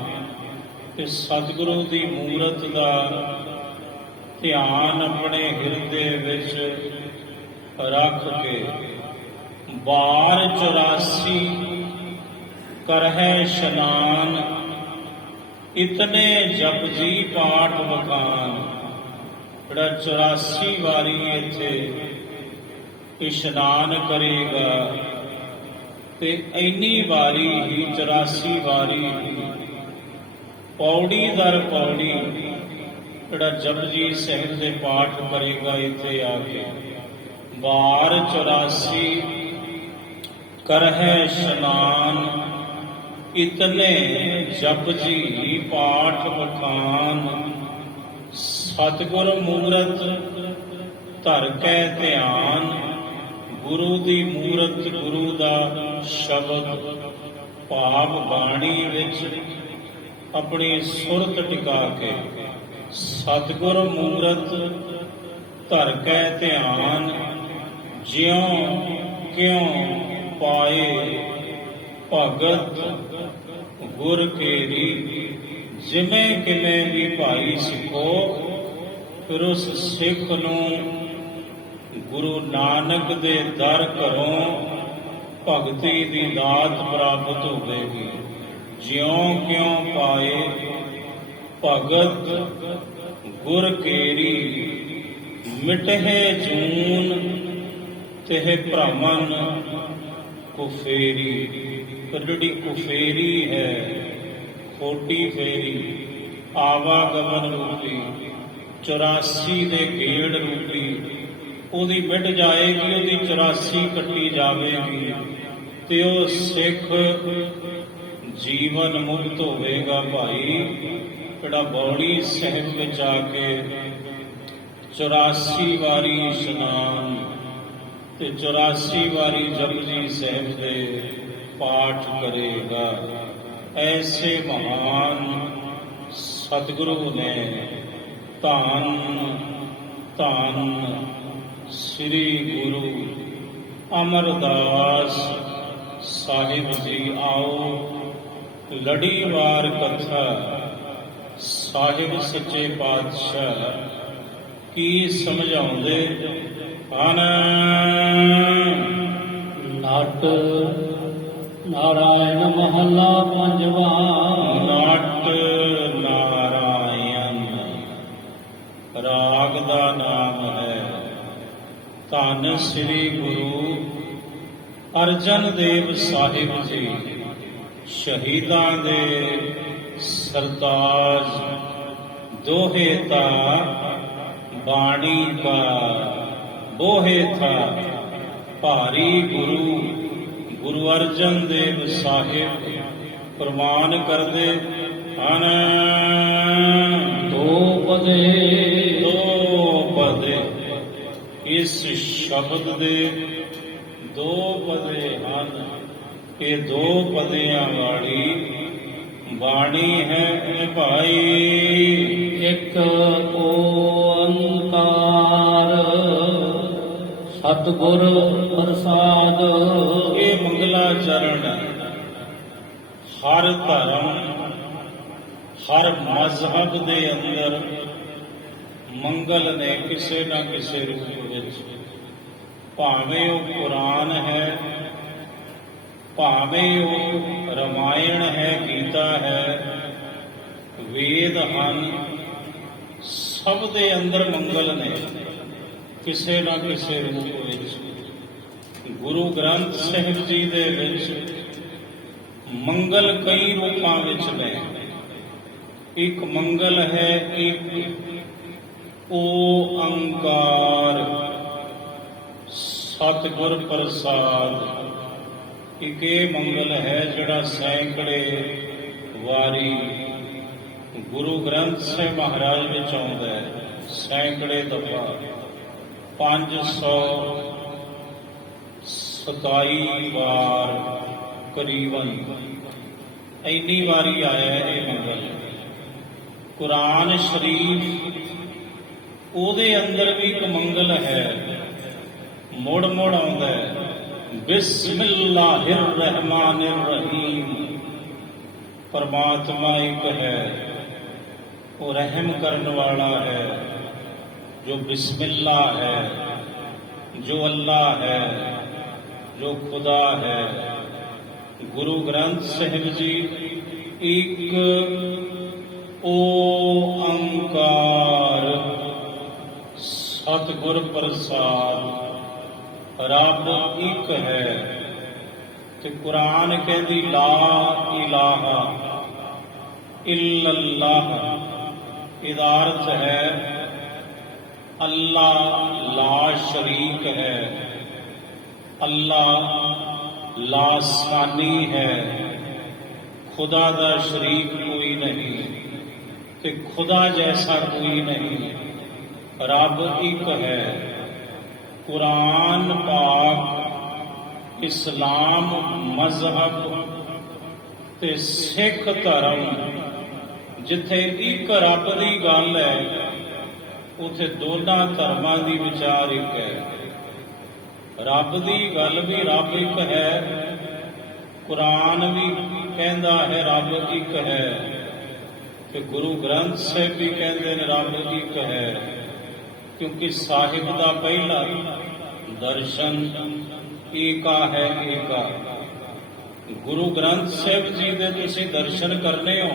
ਤੇ ਸਤਿਗੁਰੂ ਦੀ ਮੂਰਤ ਦਾ ਧਿਆਨ ਆਪਣੇ ਹਿਰਦੇ ਵਿੱਚ ਰੱਖ ਕੇ ਬਾਰ 84 ਕਰਹਿ ਇਸ਼ਨਾਨ ਇਤਨੇ ਜਪਜੀ ਪਾਠ ਵਖਾਨ। ਜਿਹੜਾ 84 ਵਾਰੀ ਇੱਥੇ ਇਸ਼ਨਾਨ ਕਰੇਗਾ ਤੇ ਇੰਨੀ ਵਾਰੀ ਹੀ 84 ਵਾਰੀ ਪੌੜੀ ਦਰ ਪੌੜੀ ਜਿਹੜਾ ਜਪਜੀ ਸਾਹਿਬ ਦੇ ਪਾਠ ਕਰੇਗਾ ਇੱਥੇ ਆ ਕੇ। ਬਾਰ 84 ਕਰਹਿ ਇਸ਼ਨਾਨ ਇਤਨੇ ਜਪਜੀ ਪਾਠ ਵਖਾਨ। ਸਤਿਗੁਰ ਮੂਰਤ ਧਰ ਕੈ ਧਿਆਨ, ਗੁਰੂ ਦੀ ਮੂਰਤ, ਗੁਰੂ ਦਾ ਸ਼ਬਦ ਭਾਵ ਬਾਣੀ ਵਿੱਚ ਆਪਣੀ ਸੁਰਤ ਟਿਕਾ ਕੇ ਸਤਿਗੁਰ ਮੂਰਤ ਧਰ ਕੈ ਧਿਆਨ। ਜਿਉਂ ਕਿਉਂ ਪਾਏ ਭਗਤ ਗੁਰ ਕੇਰੀ। ਜਿਵੇਂ ਕਿਵੇਂ ਵੀ ਭਾਈ ਸਿੱਖੋ, ਫਿਰ ਉਸ ਸਿੱਖ ਨੂੰ ਗੁਰੂ ਨਾਨਕ ਦੇ ਦਰ ਘਰੋਂ ਭਗਤੀ ਦੀ ਦਾਤ ਪ੍ਰਾਪਤ ਹੋਵੇਗੀ। ਜਿਉਂ ਕਿਉਂ ਪਾਏ ਭਗਤ ਗੁਰ ਕੇਰੀ, ਮਿਟਹਿ ਜੂਨ ਤਿਹ ਭ੍ਰਮਨ ਕੁਫੇਰੀ। ਪਰ ਜਿਹੜੀ ਕੁਫੇਰੀ ਹੈ, ਖੋਟੀ ਫੇਰੀ, ਆਵਾਗਮਨ ਰੂਪੀ 84 ਦੇ ਗੇੜ ਰੂਪੀ ਉਹਦੀ ਮਿਟ ਜਾਏਗੀ, ਉਹਦੀ 84 ਕੱਟੀ ਜਾਵੇਗੀ ਤੇ ਉਹ ਸਿੱਖ ਜੀਵਨ ਮੁਕਤ ਹੋਵੇਗਾ। ਭਾਈ ਜਿਹੜਾ ਬੌੜੀ ਸਾਹਿਬ ਵਿੱਚ ਆ ਕੇ 84 ਵਾਰੀ ਇਸ਼ਨਾਨ ਤੇ 84 ਵਾਰੀ ਜਪਜੀ ਸਾਹਿਬ ਦੇ ਪਾਠ ਕਰੇਗਾ, ਐਸੇ ਮਹਾਨ ਸਤਿਗੁਰੂ ਨੇ ਧੰਨ ਧੰਨ ਸ੍ਰੀ ਗੁਰੂ ਅਮਰਦਾਸ ਸਾਹਿਬ ਜੀ। ਆਓ ਲੜੀਵਾਰ ਕਥਾ ਸਾਹਿਬ ਸੱਚੇ ਪਾਤਸ਼ਾਹ ਕੀ ਸਮਝਾਉਂਦੇ ਹਨ। ਨਟ ਨਾਰਾਇਣ ਮਹੱਲਾ ਪੰਜਵਾ। ਨਟ ਨਾਰਾਇਣ ਰਾਗ ਦਾ ਨਾਮ ਹੈ। ਧੰਨ ਸ੍ਰੀ ਗੁਰੂ ਅਰਜਨ ਦੇਵ ਸਾਹਿਬ ਜੀ ਸ਼ਹੀਦਾਂ ਦੇ ਸਰਤਾਜ ਦੋਹੇ ਤਾ ਬਾਣੀ ਕਾ ਬੋਹੇ ਥਾ। ਭਾਰੀ ਗੁਰੂ ਗੁਰੂ ਅਰਜਨ ਦੇਵ ਸਾਹਿਬ ਪ੍ਰਮਾਨ ਕਰਦੇ ਹਨ। ਦੋ ਪਦੇ ਇਸ ਸ਼ਬਦ ਦੇ ਦੋ ਪਦੇ ਹਨ। ਇਹ ਦੋ ਪਦਿਆਂ ਵਾਲੀ ਬਾਣੀ ਹੈ ਇਹ ਭਾਈ। ਇੱਕ ਓੰਕਾਰ ਸਤਿਗੁਰ ਪ੍ਰਸਾਦ। ਇਹ ਮੰਗਲਾਚਰਨ ਹਰ ਧਰਮ ਹਰ ਮਜ਼ਹਬ ਦੇ ਅੰਦਰ ਮੰਗਲ ਨੇ ਕਿਸੇ ਨਾ ਕਿਸੇ ਰੂਪ ਵਿੱਚ, ਭਾਵੇਂ ਉਹ ਕੁਰਾਨ ਹੈ, ਭਾਵੇਂ ਉਹ ਰਮਾਇਣ ਹੈ, ਗੀਤਾ ਹੈ, ਵੇਦ ਹਨ, ਸਭ ਦੇ ਅੰਦਰ ਮੰਗਲ ਨੇ ਕਿਸੇ ਨਾ ਕਿਸੇ ਰੂਪ ਵਿੱਚ। ਗੁਰੂ ਗ੍ਰੰਥ ਸਾਹਿਬ ਜੀ ਦੇ ਵਿੱਚ ਮੰਗਲ ਕਈ ਰੂਪਾਂ ਵਿੱਚ ਨੇ। ਇੱਕ ਮੰਗਲ ਹੈ ਇੱਕ ਓੰਕਾਰ ਸਤਿਗੁਰ ਪ੍ਰਸਾਦ। ਇੱਕ ਇਹ ਮੰਗਲ ਹੈ ਜਿਹੜਾ ਸੈਂਕੜੇ ਵਾਰੀ ਗੁਰੂ ਗ੍ਰੰਥ ਸਾਹਿਬ ਮਹਾਰਾਜ ਵਿੱਚ ਆਉਂਦਾ ਹੈ, ਸੈਂਕੜੇ ਦਫਾ 527 ਵਾਰ ਕਰੀਬਨ ਇੰਨੀ ਵਾਰੀ ਆਇਆ ਇਹ ਮੰਗਲ। ਕੁਰਾਨ ਸ਼ਰੀਫ ਉਹਦੇ ਅੰਦਰ ਵੀ ਇੱਕ ਮੰਗਲ ਹੈ, ਮੁੜ ਮੁੜ ਆਉਂਦਾ ਹੈ ਬਿਸਮਿल्लाहिर रहमानिर रहीम। परमात्मा एक है, वो रहम करने वाला है, जो बिस्मिल्लाह है, जो अल्लाह है, जो खुदा है। गुरु ग्रंथ साहिब जी एक ओंकार सतगुर प्रसाद रब एक है। ते कुरान कहती ला इलाहा इल्लल्लाह, इहदा अर्थ है अल्लाह ला शरीक है, अल्लाह लासानी है, खुदा दा शरीक कोई नहीं ते खुदा जैसा कोई नहीं, रब एक है। कुरान पाक इस्लाम मजहब ते सिख धर्म जिथे एक रब की गल है उथे दोनों धर्मां की विचार एक है। रब की गल भी रब एक है, कुरान भी कहता है रब एक है, ते गुरु ग्रंथ साहिब भी कहते हैं रब एक है। क्योंकि साहिब का पहला दर्शन एका है एका। गुरु ग्रंथ साहिब जी के तुसीं दर्शन करने हो,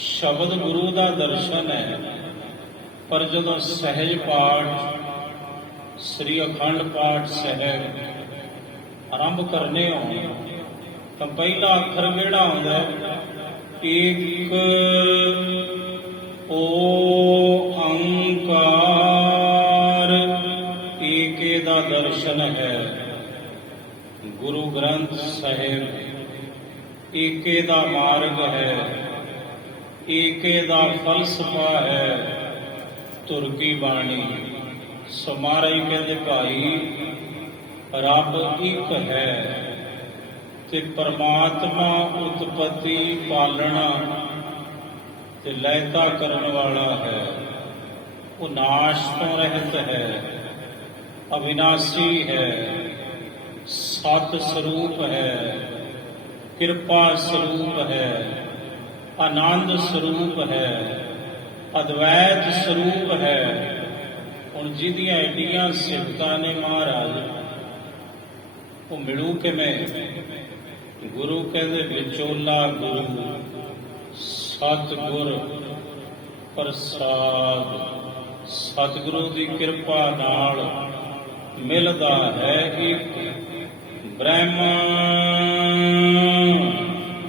शब्द गुरु का दर्शन है, पर जदों सहज पाठ श्री अखंड पाठ साहिब आरंभ करने हो तो पहला अखर किहड़ा आउंदा है ਏਕ ਓੰਕਾਰ, ਏਕੇ ਦਾ ਦਰਸ਼ਨ ਹੈ। ਗੁਰੂ ਗ੍ਰੰਥ ਸਾਹਿਬ ਏਕੇ ਦਾ ਮਾਰਗ ਹੈ, ਏਕੇ ਦਾ ਫਲਸਫਾ ਹੈ। ਧੁਰ ਕੀ ਬਾਣੀ ਸੋ ਮਹਾਰਾਜ ਕਹਿੰਦੇ ਭਾਈ ਰੱਬ ਇੱਕ ਹੈ ਤੇ ਪਰਮਾਤਮਾ ਉਤਪਤੀ ਪਾਲਣਾ ਤੇ ਲੈਤਾ ਕਰਨ ਵਾਲਾ ਹੈ। ਉਹ ਨਾਸ਼ ਤੋਂ ਰਹਿਤ ਹੈ, ਅਵਿਨਾਸ਼ੀ ਹੈ, ਸਤ ਸਰੂਪ ਹੈ, ਕਿਰਪਾ ਸਰੂਪ ਹੈ, ਆਨੰਦ ਸਰੂਪ ਹੈ, ਅਦਵੈਤ ਸਰੂਪ ਹੈ। ਹੁਣ ਜਿਹਦੀਆਂ ਐਡੀਆਂ ਸਿਫਤਾਂ ਨੇ ਮਹਾਰਾਜ, ਉਹ ਮਿਲੂ ਕਿਵੇਂ? ਗੁਰੂ ਕਹਿੰਦੇ ਵਿਚੋਲਾ ਗੁਰੂ ਸਤਿਗੁਰ ਪ੍ਰਸਾਦ, ਸਤਿਗੁਰੂ ਦੀ ਕਿਰਪਾ ਨਾਲ ਮਿਲਦਾ ਹੈ ਇੱਕ ਬ੍ਰਹਮਣ।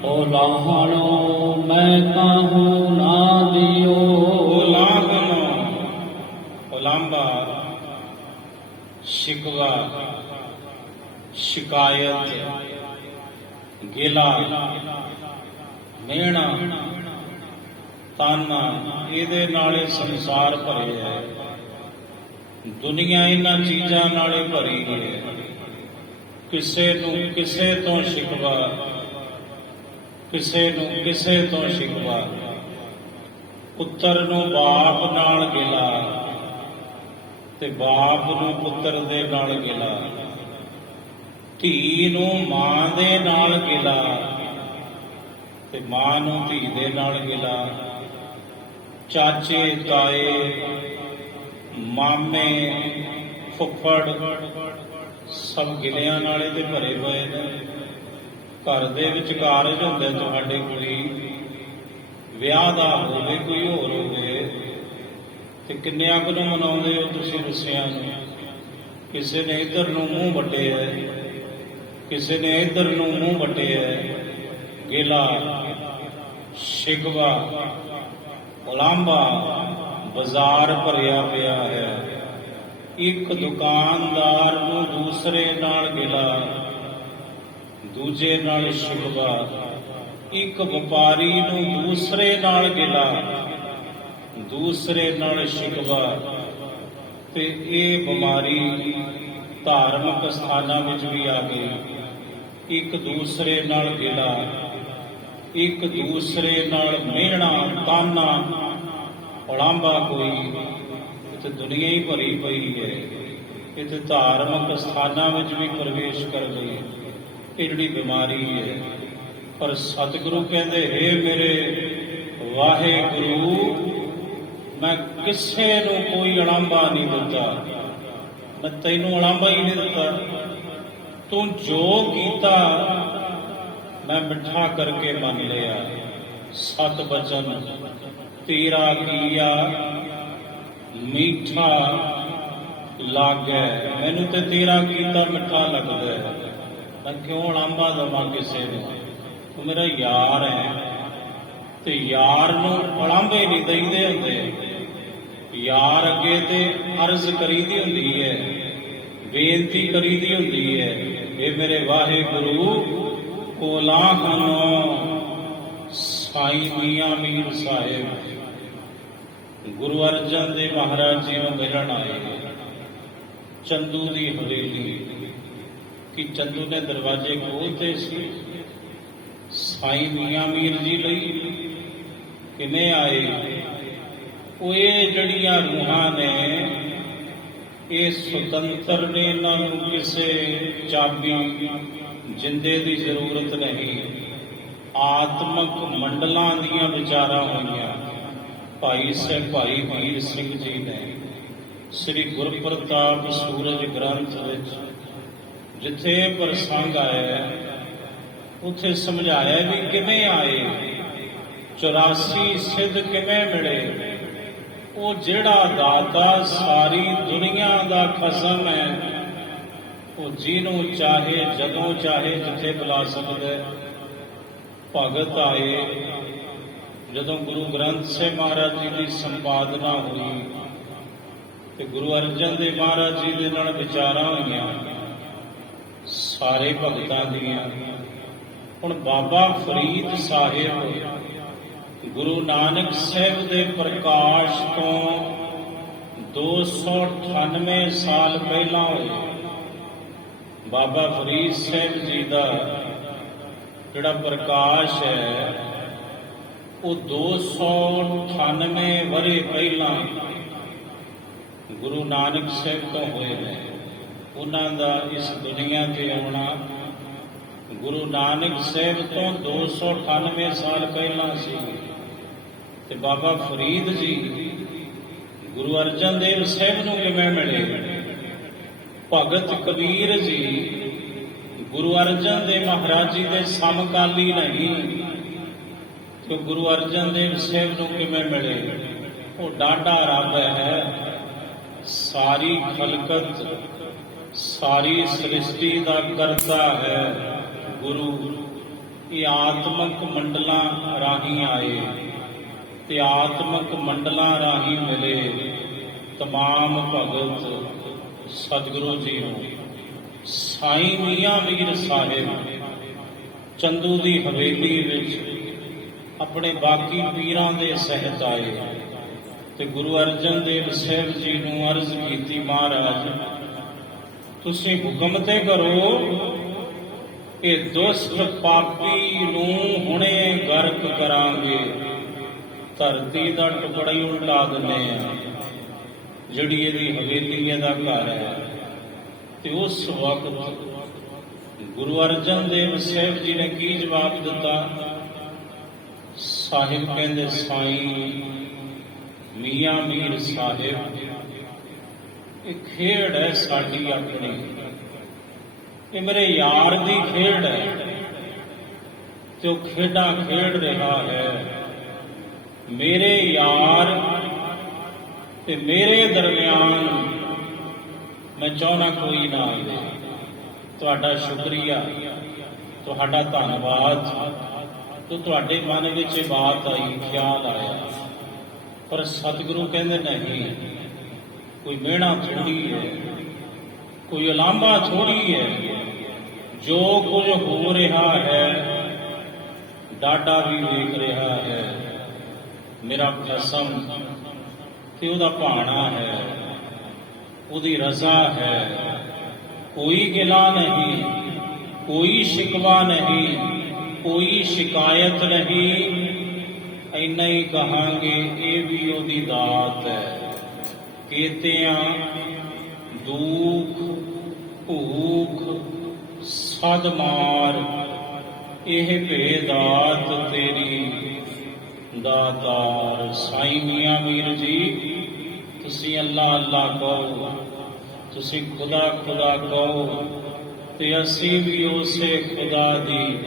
ਉਲਾਹਣੋ ਮੈਂ ਕਾਹੂ ਨਾ ਦਿਓ, ਉਲਾਹਣ ਉਲਾਂਭਾ, ਸ਼ਿਕਵਾ, ਸ਼ਿਕਾਇਤ, ਗਿਲਾ, ਮਿਹਣਾ, ਤਾਨਾ, ਇਹਦੇ ਨਾਲੇ ਸੰਸਾਰ ਭਰੇ ਹੈ। ਦੁਨੀਆ ਇਹਨਾਂ ਚੀਜ਼ਾਂ ਨਾਲੇ ਭਰੀ ਹੈ। ਕਿਸੇ ਨੂੰ ਕਿਸੇ ਤੋਂ ਸ਼ਿਕਵਾ, ਕਿਸੇ ਨੂੰ ਕਿਸੇ ਤੋਂ ਸ਼ਿਕਵਾ, ਪੁੱਤਰ ਨੂੰ ਬਾਪ ਨਾਲ ਗਿਲਾ ਤੇ ਬਾਪ ਨੂੰ ਪੁੱਤਰ ਦੇ ਨਾਲ ਗਿਲਾ, ਧੀ ਨੂੰ ਮਾਂ ਦੇ ਨਾਲ ਗਿਲਾ ਤੇ ਮਾਂ ਨੂੰ ਧੀ ਦੇ ਨਾਲ ਗਿਲਾ, ਚਾਚੇ ਤਾਏ ਮਾਮੇ ਫੁੱਫੜ ਸਭ ਗਿਲਿਆਂ ਨਾਲੇ ਤੇ ਭਰੇ ਹੋਏ ਨੇ। ਘਰ ਦੇ ਵਿੱਚ ਕਾਰਜ ਹੁੰਦੇ ਤੁਹਾਡੇ ਕੋਈ ਵਿਆਹ ਦਾ ਹੋਵੇ, ਕੋਈ ਹੋਰ ਹੋਵੇ, ਤੇ ਕਿੰਨਿਆਂ ਕੁ ਨੂੰ ਮਨਾਉਂਦੇ ਹੋ ਤੁਸੀਂ ਰੁੱਸਿਆਂ ਨੂੰ? ਕਿਸੇ ਨੇ ਇੱਧਰ ਨੂੰ ਮੂੰਹ ਵੱਟਿਆ, ਕਿਸੇ ਨੇ ਇੱਧਰ ਨੂੰ ਮੂੰਹ ਵੱਟਿਆ। ਗਿਲਾ, ਸ਼ਿਕਵਾ, ਉਲਾਂਭਾ ਬਾਜ਼ਾਰ ਭਰਿਆ ਪਿਆ ਹੈ। ਇੱਕ ਦੁਕਾਨਦਾਰ ਨੂੰ ਦੂਸਰੇ ਨਾਲ ਗਿਲਾ, ਦੂਜੇ ਨਾਲ ਸ਼ਿਕਵਾ, ਇੱਕ ਵਪਾਰੀ ਨੂੰ ਦੂਸਰੇ ਨਾਲ ਗਿਲਾ, ਦੂਸਰੇ ਨਾਲ ਸ਼ਿਕਵਾ। ਤੇ ਇਹ ਬਿਮਾਰੀ ਧਾਰਮਿਕ ਸਥਾਨਾਂ ਵਿੱਚ ਵੀ ਆ ਗਈ। ਇੱਕ ਦੂਸਰੇ ਨਾਲ ਗਿਲਾ, ਇੱਕ ਦੂਸਰੇ ਨਾਲ ਮਿਹਣਾ, ਤਾਨਾ, ਉਲਾਂਭਾ ਕੋਈ। ਇੱਥੇ ਦੁਨੀਆ ਹੀ ਭਰੀ ਪਈ ਹੈ। ਇੱਥੇ ਧਾਰਮਿਕ ਸਥਾਨਾਂ ਵਿੱਚ ਵੀ ਪ੍ਰਵੇਸ਼ ਕਰ ਗਈ ਇਹ ਜਿਹੜੀ ਬਿਮਾਰੀ ਹੈ। ਪਰ ਸਤਿਗੁਰੂ ਕਹਿੰਦੇ ਹੇ ਮੇਰੇ ਵਾਹਿਗੁਰੂ, ਮੈਂ ਕਿਸੇ ਨੂੰ ਕੋਈ ਉਲਾਂਭਾ ਨਹੀਂ ਦਿੱਤਾ, ਮੈਂ ਤੈਨੂੰ ਉਲਾਂਭਾ ਹੀ ਨਹੀਂ ਦਿੱਤਾ। ਤੂੰ ਜੋ ਕੀਤਾ ਮੈਂ ਮਿੱਠਾ ਕਰਕੇ ਮੰਨ ਲਿਆ। ਸਤ ਬਚਨ ਤੇਰਾ ਕੀਆ ਮਿੱਠਾ ਲਾਗੈ, ਮੈਨੂੰ ਤੇ ਤੇਰਾ ਕੀਤਾ ਮਿੱਠਾ ਲੱਗਦਾ ਹੈ। ਮੈਂ ਕਿਉਂ ਉਲਾਂਭਾ ਦੇਵਾਂ ਕਿਸੇ ਨੂੰ? ਤੂੰ ਮੇਰਾ ਯਾਰ ਹੈ ਤੇ ਯਾਰ ਨੂੰ ਉਲਾਂਭੇ ਨਹੀਂ ਦਈਦੇ ਹੁੰਦੇ। ਯਾਰ ਅੱਗੇ ਤੇ ਅਰਜ਼ ਕਰੀਦੀ ਹੁੰਦੀ ਹੈ, ਬੇਨਤੀ ਕਰੀਦੀ ਹੁੰਦੀ ਹੈ, ਇਹ ਮੇਰੇ ਵਾਹਿਗੁਰੂ ਉਲਾਹਣੋ ਸਾਈਂ ਮੀਆਂ ਮੀਰ ਸਾਹਿਬ ਗੁਰੂ ਅਰਜਨ ਦੇਵ ਮਹਾਰਾਜ ਜੀ ਨੂੰ ਮਿਲਣ ਆਏ। ਚੰਦੂ ਦੀ ਹਵੇਲੀ ਕਿ ਚੰਦੂ ਨੇ ਦਰਵਾਜ਼ੇ ਖੋਲ੍ਹਤੇ ਸੀ। ਸਾਈਂ ਮੀਆਂ ਮੀਰ ਜੀ ਲਈ ਕਿਵੇਂ ਆਏ? ਉਹ ਇਹ ਜਿਹੜੀਆਂ ਰੂਹਾਂ ਨੇ ਇਹ ਸੁਤੰਤਰ ਨੇ, ਇਹਨਾਂ ਨੂੰ ਕਿਸੇ ਚਾਬੀ ਜਿੰਦੇ ਦੀ ਜ਼ਰੂਰਤ ਨਹੀਂ। ਆਤਮਕ ਮੰਡਲਾਂ ਦੀਆਂ ਵਿਚਾਰਾਂ ਹੋਈਆਂ। ਭਾਈ ਵੀਰ ਸਿੰਘ ਜੀ ਨੇ ਸ੍ਰੀ ਗੁਰਪ੍ਰਤਾਪ ਸੂਰਜ ਗ੍ਰੰਥ ਵਿੱਚ ਜਿੱਥੇ ਪ੍ਰਸੰਗ ਆਇਆ ਉੱਥੇ ਸਮਝਾਇਆ ਵੀ ਕਿਵੇਂ ਆਏ, 84 ਸਿੱਧ ਕਿਵੇਂ ਮਿਲੇ। ਉਹ ਜਿਹੜਾ ਦਾਤਾ ਸਾਰੀ ਦੁਨੀਆ ਦਾ ਖਸਮ ਹੈ, ਉਹ ਜਿਹਨੂੰ ਚਾਹੇ ਜਦੋਂ ਚਾਹੇ ਜਿੱਥੇ ਬੁਲਾ ਸਕਦਾ। ਭਗਤ ਆਏ ਜਦੋਂ ਗੁਰੂ ਗ੍ਰੰਥ ਸਾਹਿਬ ਮਹਾਰਾਜ ਜੀ ਦੀ ਸੰਪਾਦਨਾ ਹੋਈ ਤੇ ਗੁਰੂ ਅਰਜਨ ਦੇਵ ਮਹਾਰਾਜ ਜੀ ਦੇ ਨਾਲ ਵਿਚਾਰਾਂ ਹੋਈਆਂ ਸਾਰੇ ਭਗਤਾਂ ਦੀਆਂ। ਹੁਣ ਬਾਬਾ ਫਰੀਦ ਸਾਹਿਬ ਗੁਰੂ ਨਾਨਕ ਸਾਹਿਬ ਦੇ ਪ੍ਰਕਾਸ਼ ਤੋਂ 298 ਸਾਲ ਪਹਿਲਾਂ ਹੋਏ। ਬਾਬਾ ਫਰੀਦ ਸਾਹਿਬ ਜੀ ਦਾ ਜਿਹੜਾ ਪ੍ਰਕਾਸ਼ ਹੈ ਉਹ 298 ਵਰ੍ਹੇ ਪਹਿਲਾਂ ਗੁਰੂ ਨਾਨਕ ਸਾਹਿਬ ਤੋਂ ਹੋਏ ਨੇ। ਉਹਨਾਂ ਦਾ ਇਸ ਦੁਨੀਆ ਤੇ ਆਉਣਾ ਗੁਰੂ ਨਾਨਕ ਸਾਹਿਬ ਤੋਂ 298 ਸਾਲ ਪਹਿਲਾਂ ਸੀ। ਤੇ ਬਾਬਾ ਫਰੀਦ ਜੀ ਗੁਰੂ ਅਰਜਨ ਦੇਵ ਸਾਹਿਬ ਨੂੰ ਕਿਵੇਂ ਮਿਲੇ? ਭਗਤ ਕਬੀਰ ਜੀ ਗੁਰੂ ਅਰਜਨ ਦੇਵ ਮਹਾਰਾਜ ਜੀ ਦੇ ਸਮਕਾਲੀ ਨਹੀਂ, ਤੇ ਗੁਰੂ ਅਰਜਨ ਦੇਵ ਸਾਹਿਬ ਨੂੰ ਕਿਵੇਂ ਮਿਲੇ? ਉਹ ਡਾਢਾ ਰੱਬ ਹੈ, ਸਾਰੀ ਖਲਕਤ ਸਾਰੀ ਸ੍ਰਿਸ਼ਟੀ ਦਾ ਕਰਤਾ ਹੈ ਗੁਰੂ। ਇਹ ਆਤਮਕ ਮੰਡਲਾਂ ਰਾਹੀਂ ਆਏ ਤੇ ਆਤਮਕ ਮੰਡਲਾਂ ਰਾਹੀਂ ਮਿਲੇ ਤਮਾਮ ਭਗਤ ਸਤਿਗੁਰੂ ਜੀ ਨੂੰ। ਸਾਈਂ ਮੀਆਂ ਮੀਰ ਸਾਹਿਬ ਚੰਦੂ ਦੀ ਹਵੇਲੀ ਵਿੱਚ ਆਪਣੇ ਬਾਕੀ ਪੀਰਾਂ ਦੇ ਸਹਿਤ ਆਏ ਤੇ ਗੁਰੂ ਅਰਜਨ ਦੇਵ ਸਾਹਿਬ ਜੀ ਨੂੰ ਅਰਜ਼ ਕੀਤੀ, ਮਹਾਰਾਜ ਤੁਸੀਂ ਹੁਕਮ ਤੇ ਕਰੋ ਕਿ ਦੁਸ਼ਟ ਪਾਪੀ ਨੂੰ ਹੁਣੇ ਗਰਕ ਕਰਾਂਗੇ, ਧਰਤੀ ਦਾ ਟੁਕੜਾ ਹੀ ਉਲਟਾ ਦਿੰਦੇ ਆ ਜਿਹੜੀ ਇਹਦੀ ਹਵੇਲੀ ਇਹਦਾ ਘਰ ਹੈ। ਤੇ ਉਸ ਵਕਤ ਗੁਰੂ ਅਰਜਨ ਦੇਵ ਸਾਹਿਬ ਜੀ ਨੇ ਕੀ ਜਵਾਬ ਦਿੱਤਾ? ਸਾਹਿਬ ਕਹਿੰਦੇ, ਸਾਈਂ ਮੀਆਂ ਮੀਰ ਸਾਹਿਬ ਇਹ ਖੇਡ ਹੈ ਸਾਡੀ ਆਪਣੀ, ਇਹ ਮੇਰੇ ਯਾਰ ਦੀ ਖੇਡ ਹੈ ਤੇ ਉਹ ਖੇਡਾਂ ਖੇਡ ਰਿਹਾ ਹੈ। ਮੇਰੇ ਯਾਰ ਤੇ ਮੇਰੇ ਦਰਮਿਆਨ ਮੈਂ ਚਾਹੁੰਦਾ ਕੋਈ ਨਾ ਆਵੇ। ਤੁਹਾਡਾ ਸ਼ੁਕਰੀਆ, ਤੁਹਾਡਾ ਧੰਨਵਾਦ। तो ਤੁਹਾਡੇ ਮਨ ਵਿੱਚ ਇਹ ਬਾਤ ਆਈ, ਖਿਆਲ ਆਇਆ, ਪਰ ਸਤਿਗੁਰੂ ਕਹਿੰਦੇ ਨਹੀਂ, ਕੋਈ ਮਿਹਣਾ ਥੋੜੀ ਹੈ, ਕੋਈ ਉਲਾਂਭਾ ਥੋੜੀ ਹੈ। ਜੋ ਕੁਝ ਹੋ ਰਿਹਾ ਹੈ ਡਾਢਾ ਵੀ ਵੇਖ ਰਿਹਾ ਹੈ, ਮੇਰਾ ਖਸਮ ਤੇ ਉਹਦਾ ਭਾਣਾ ਹੈ, ਉਹਦੀ ਰਜ਼ਾ ਹੈ। ਕੋਈ ਗਿਲਾ ਨਹੀਂ, ਕੋਈ ਸ਼ਿਕਵਾ ਨਹੀਂ, ਕੋਈ ਸ਼ਿਕਾਇਤ ਨਹੀਂ। ਇੰਨਾ ਹੀ ਕਹਾਂਗੇ ਇਹ ਵੀ ਉਹਦੀ ਦਾਤ ਹੈ। ਕੀਤਿਆਂ ਦੁੱਖ ਭੂਖ ਸਦ ਮਾਰ, ਇਹ ਭੇਦਾਤ ਤੇਰੀ ਦਾਤਾਰ। ਸਾਈਂ ਮੀਆਂ ਮੀਰ ਜੀ ਤੁਸੀਂ ਅੱਲਾ ਅੱਲਾ ਕਹੋ, ਤੁਸੀਂ ਖੁਦਾ ਖੁਦਾ ਕਹੋ, ਤੇ ਅਸੀਂ ਵੀ ਉਸੇ ਖੁਦਾ ਦੀ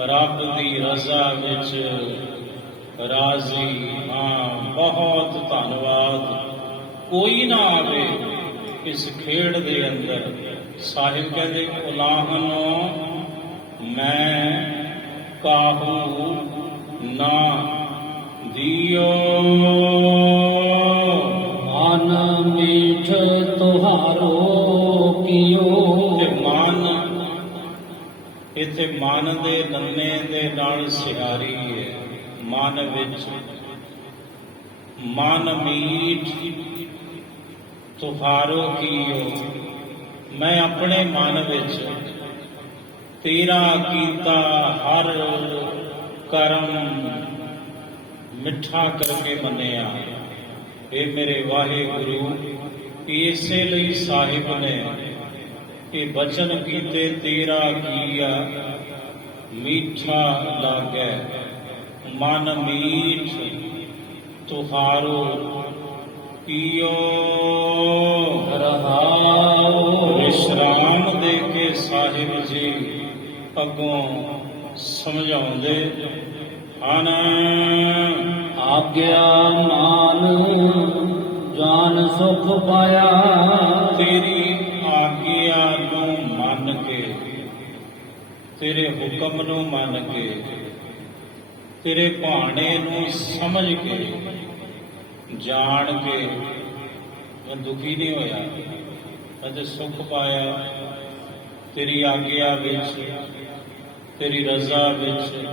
ਰੱਬ ਦੀ ਰਜ਼ਾ ਵਿੱਚ ਰਾਜ਼ੀ ਹਾਂ। ਬਹੁਤ ਧੰਨਵਾਦ। ਕੋਈ ਨਾ ਆਵੇ ਇਸ ਖੇਡ ਦੇ ਅੰਦਰ। ਸਾਹਿਬ ਕਹਿੰਦੇ, ਉਲਾਹਨੋਂ ਮੈਂ ਕਾਹੂ ਨਾ ਦਿਓ, ਮਨ ਮੀਠ ਤੁਹਾਰੋ ਕੀਓ। ਤੇ ਮਨ ਇੱਥੇ ਮਨ ਦੇ ਨੰਨੇ ਦੇ ਨਾਲ ਸਿਹਾਰੀ ਹੈ। ਮਨ ਵਿੱਚ ਮਨ ਮੀਠ ਤੁਹਾਰੋ ਕੀਓ, ਮੈਂ ਆਪਣੇ ਮਨ ਵਿੱਚ ਤੇਰਾ ਕੀਤਾ ਹਰ ਕਰਮ ਮਿੱਠਾ ਕਰਕੇ ਮੰਨਿਆ। ਇਹ ਮੇਰੇ ਵਾਹਿਗੁਰੂ, ਇਸੇ ਲਈ ਸਾਹਿਬ ਨੇ ਇਹ ਬਚਨ ਕੀਤੇ, ਤੇਰਾ ਕੀਆ ਮੀਠਾ ਲਾਗੈ, ਮਨ ਮੀਠ ਤੁਹਾਰੋ ਕੀਓ। ਰਹਾਉ ਵਿਸ਼ਰਾਮ ਦੇ ਕੇ ਸਾਹਿਬ ਜੀ ਅੱਗੋਂ ਸਮਝਾਉਂਦੇ ਹਨ। ਆਗਿਆ ਮਾਨ ਜਾਨ ਸੁਖ ਪਾਇਆ, ਤੇਰੀ ਆਗਿਆ ਨੂੰ ਮੰਨ ਕੇ, ਤੇਰੇ ਹੁਕਮ ਨੂੰ ਮੰਨ ਕੇ ਤੇਰੇ ਭਾਣੇ ਨੂੰ ਸਮਝ ਕੇ ਜਾਣ ਕੇ ਮੈਂ ਦੁਖੀ ਨਹੀਂ ਹੋਇਆ, ਮੈਂ ਤੇ ਸੁੱਖ ਪਾਇਆ ਤੇਰੀ ਆਗਿਆ ਵਿੱਚ, ਤੇਰੀ ਰਜ਼ਾ ਵਿੱਚ,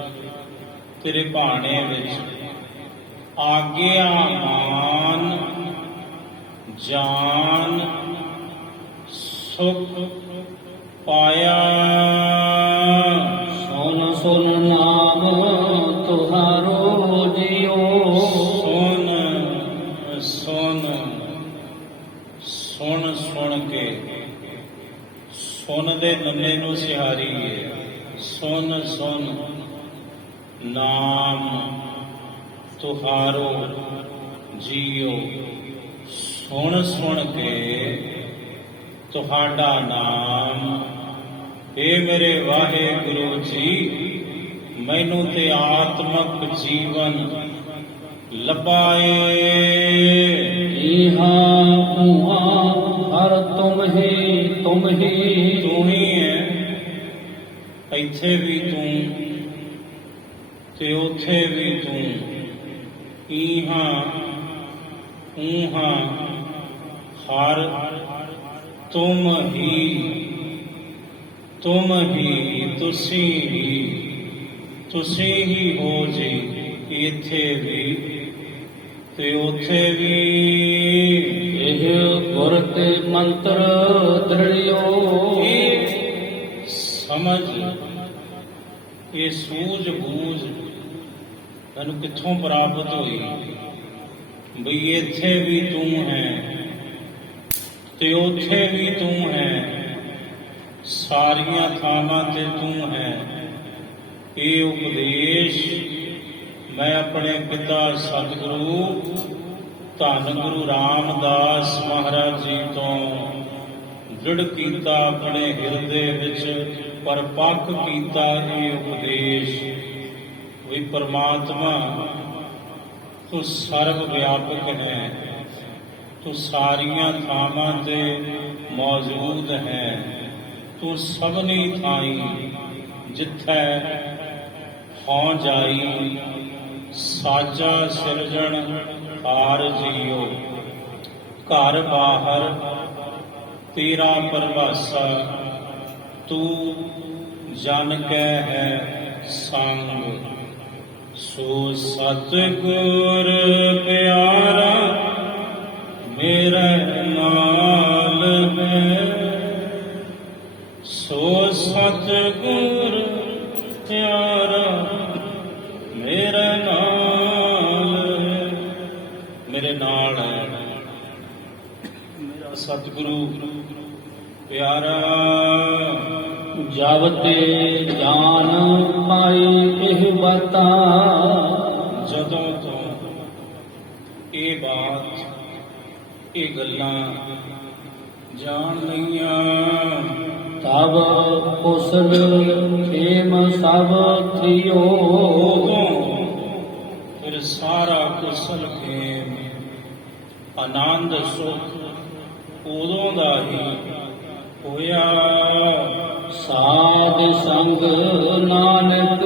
ਤੇਰੇ ਭਾਣੇ ਵਿੱਚ। ਆਗਿਆ ਮਾਨ ਜਾਨ ਸੁਖ ਪਾਇਆ। ਸੁਨ ਸੁਨ ਨਾਮ ਤੁਹਾਰੋ ਜਿਉ। ਸੁਣ ਸੁਣ ਸੁਣ ਸੁਣ ਕੇ, ਸੁਣ ਦੇ ਨੰਨੇ ਨੂੰ ਸਿਹਾਰੀ ਹੈ। ਸੁਣ ਸੁਣ ਨਾਮ ਤੁਹਾਰੋ ਜੀਓ। ਸੁਣ ਸੁਣ ਕੇ ਤੁਹਾਡਾ ਨਾਮ। ਏ ਮੇਰੇ ਵਾਹਿਗੁਰੂ ਜੀ, ਮੈਨੂੰ ਤੇ ਆਤਮਕ ਜੀਵਨ ਲਪਾਏ। ਇਹਾ ਉਹਾ ਹਰ ਤੁਮ ਹੀ ਤੁਮ ਹੀ। ਤੂੰ ਹੀ ਹੈ, ਇੱਥੇ ਵੀ ਤੂੰ ਤੇ ਉੱਥੇ ਵੀ ਤੂੰ। ਇਹਾਂ ਊਹਾਂ ਹਰ ਤੁਮ ਹੀ ਤੁਸੀਂ ਹੀ ਹੋ ਜੀ। ਇੱਥੇ ਵੀ ਤੇ ਉੱਥੇ ਵੀ। ਇਹ ਗੁਰ ਤੇ ਮੰਤਰ ਦ੍ਰਿੜਿਓ। ਇਹ ਸਮਝ, ਇਹ ਸੂਝ ਬੂਝ ਮੈਨੂੰ ਕਿੱਥੋਂ ਪ੍ਰਾਪਤ ਹੋਈ ਬਈ ਇੱਥੇ ਵੀ ਤੂੰ ਹੈ ਤੇ ਉੱਥੇ ਵੀ ਤੂੰ ਹੈ, ਸਾਰੀਆਂ ਥਾਵਾਂ ਤੇ ਤੂੰ ਹੈ। ਇਹ ਉਪਦੇਸ਼ ਮੈਂ ਆਪਣੇ ਪਿਤਾ ਸਤਿਗੁਰੂ ਧੰਨ ਗੁਰੂ ਰਾਮਦਾਸ ਮਹਾਰਾਜ ਜੀ ਤੋਂ ਦ੍ਰਿੜ ਕੀਤਾ, ਆਪਣੇ ਹਿਰਦੇ ਵਿੱਚ ਪਰਪੱਕ ਕੀਤਾ। ਇਹ ਉਪਦੇਸ਼ ਵੀ ਪਰਮਾਤਮਾ ਤੂੰ ਸਰਵ ਵਿਆਪਕ ਹੈ, ਤੂੰ ਸਾਰੀਆਂ ਥਾਵਾਂ ਤੇ ਮੌਜੂਦ ਹੈ, ਤੂੰ ਸਭਨੀ ਥਾਈ ਜਿੱਥੈ ਹੋਂ ਜਾਈ। ਸਾਜਾ ਸਿਰਜਣ ਹਾਰ ਜੀਓ, ਘਰ ਬਾਹਰ ਤੇਰਾ ਪਰਵਾਸਾ। ਤੂੰ ਜਨ ਕੈ ਹੈ ਸੰਗ, ਸੋ ਸਤਿਗੁਰ ਪਿਆਰਾ ਮੇਰੇ ਨਾਲ ਹੈ। ਸੋ ਸਤਿਗੁਰ ਪਿਆਰਾ ਮੇਰੇ ਨਾਲ ਹੈ, ਮੇਰੇ ਨਾਲ ਹੈ ਮੇਰਾ ਸਤਿਗੁਰੂ ਪਿਆਰਾ। ਜਬ ਤੇ ਜਾਨ ਪਾਈ ਇਹ ਬਾਤਾਂ। ਜਦੋਂ ਤੋਂ ਇਹ ਬਾਤ, ਇਹ ਗੱਲਾਂ ਜਾਣ ਲਈਆਂ, ਤਬ ਕੁਸਲ ਖੇਮ ਸਭ ਥਿਓ। ਉਦੋਂ ਫਿਰ ਸਾਰਾ ਕੁਸਲ ਖੇਮ ਆਨੰਦ ਸੁਖ ਉਦੋਂ ਦਾ ਹੀ ਹੋਇਆ। ਸਾਧ ਸੰਗ ਨਾਨਕ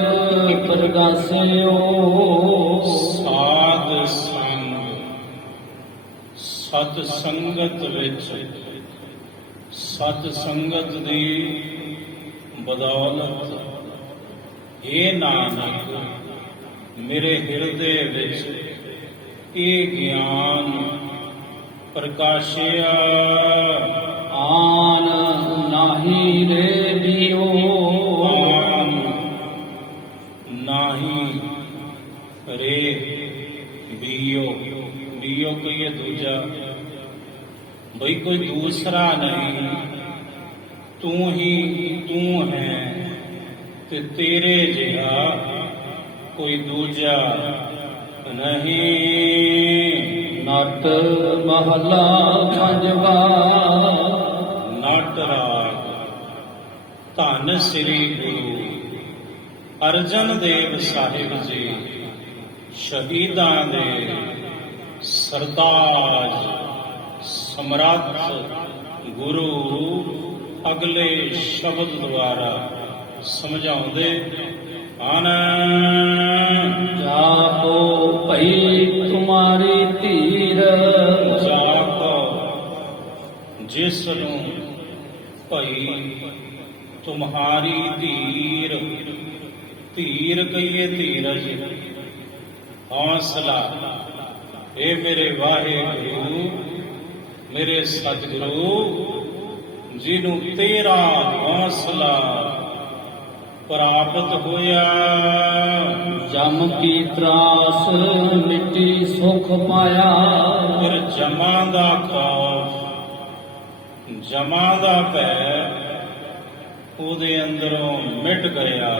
ਪ੍ਰਗਾਸਿਓ। ਸਾਧ ਸੰਗ, ਸਤ ਸੰਗਤ ਵਿੱਚ, ਸਤ ਸੰਗਤ ਦੀ ਬਦੌਲਤ ਇਹ ਨਾਨਕ ਮੇਰੇ ਹਿਰਦੇ ਵਿੱਚ ਇਹ ਗਿਆਨ ਪ੍ਰਕਾਸ਼ਿਆ। ਆਨ ਨਾਹੀ ਰੇ ਦਿਓ। ਆਨ ਨਾਹੀ ਰੇ ਬੀਓ। ਬੀਓ ਕੋਈ ਦੂਜਾ, ਬਈ ਕੋਈ ਦੂਸਰਾ ਨਹੀਂ, ਤੂੰ ਹੀ ਤੂੰ ਹੈ ਤੇ ਤੇਰੇ ਜਿਹਾ ਕੋਈ ਦੂਜਾ ਨਹੀਂ। ਨਟ ਮਹਲਾ ਪੰਜਵਾ। ਨਟ ਰਾਗ। ਧੰਨ ਸ੍ਰੀ ਗੁਰੂ ਅਰਜਨ ਦੇਵ ਸਾਹਿਬ ਜੀ, ਸ਼ਹੀਦਾਂ ਦੇ ਸਰਤਾਜ ਸਮਰੱਥ ਗੁਰੂ ਅਗਲੇ ਸ਼ਬਦ ਦੁਆਰਾ ਸਮਝਾਉਂਦੇ ਅਨ ਜਾਪੋ ਭਈ ਤੁਮਾਰੀ ਧੀਰ ਜਾਪ ਜਿਸ ਨੂੰ ਭਈ ਤੁਮਹਾਰੀ ਧੀਰ, ਧੀਰ ਕਹੀਏ ਧੀਰਜ, ਹੌਸਲਾ। ਇਹ ਮੇਰੇ ਵਾਹਿਗੁਰੂ ਮੇਰੇ ਸਤਿਗੁਰੂ ਜਿਹਨੂੰ ਤੇਰਾ ਹੌਸਲਾ ਪ੍ਰਾਪਤ ਹੋਇਆ। ਜਮ ਕੀ ਤਰਾਸ ਮਿੱਟੀ ਸੁਖ ਪਾਇਆ ਫਿਰ ਜਮਾਂ ਦਾ ਖੌਫ, ਜਮਾਂ ਦਾ ਭੈ ਉਹਦੇ ਅੰਦਰੋਂ ਮਿਟ ਗਿਆ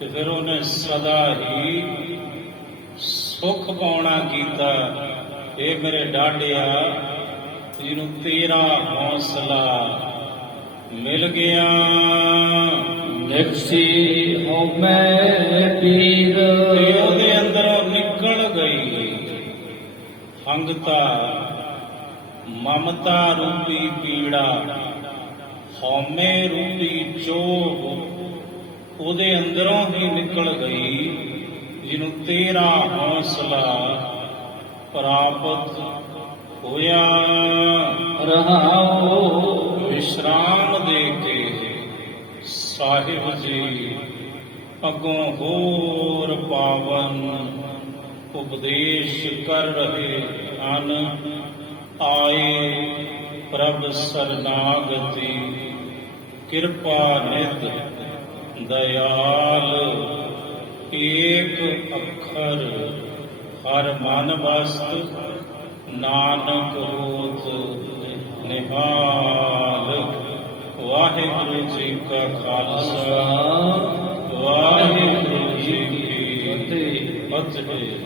ਤੇ ਫਿਰ ਉਹਨੇ ਸਦਾ ਹੀ ਸੁਖ ਪਾਉਣਾ ਕੀਤਾ। ਇਹ ਮੇਰੇ ਡਾਢਿਆ ਜਿਹਨੂੰ ਤੇਰਾ ਹੌਸਲਾ ਮਿਲ ਗਿਆ। ਨਿਕਸੀ ਹੋ ਮੈਂ ਪੀਰ ਤੇ ਉਹਦੇ ਅੰਦਰੋਂ ਨਿਕਲ ਗਈ ਹੰਗਤਾ, ਮਮਤਾ ਰੂਪੀ ਪੀੜਾ, ਹਉਮੈ ਰੂਪੀ ਚੋਭ ਉਹਦੇ ਅੰਦਰੋਂ ਹੀ ਨਿਕਲ ਗਈ। ਜਿਹਨੂੰ ਤੇਰਾ ਹੌਸਲਾ ਪ੍ਰਾਪਤ ਹੋਇਆ। ਰਹਾਓ ਵਿਸ਼ਰਾਮ ਦੇ ਕੇ ਸਾਹਿਬ ਜੀ ਅੱਗੋਂ ਹੋਰ ਪਾਵਨ ਉਪਦੇਸ਼ ਕਰ ਰਹੇ ਹਨ। ਆਏ ਪ੍ਰਭ ਸਰਨਾਗਤੀ ਕਿਰਪਾ ਨਿਧ ਦਇਆਲ, ਏਕ ਅੱਖਰ ਹਰ ਮਨ ਵਸਤ ਨਾਨਕ ਹੋਤ ਨਿਹਾਲ। ਵਾਹਿਗੁਰੂ ਜੀ ਕਾ ਖਾਲਸਾ, ਵਾਹਿਗੁਰੂ ਜੀ ਕੀ ਫਤਿਹ। ਵਾਹਿਗੁਰੂ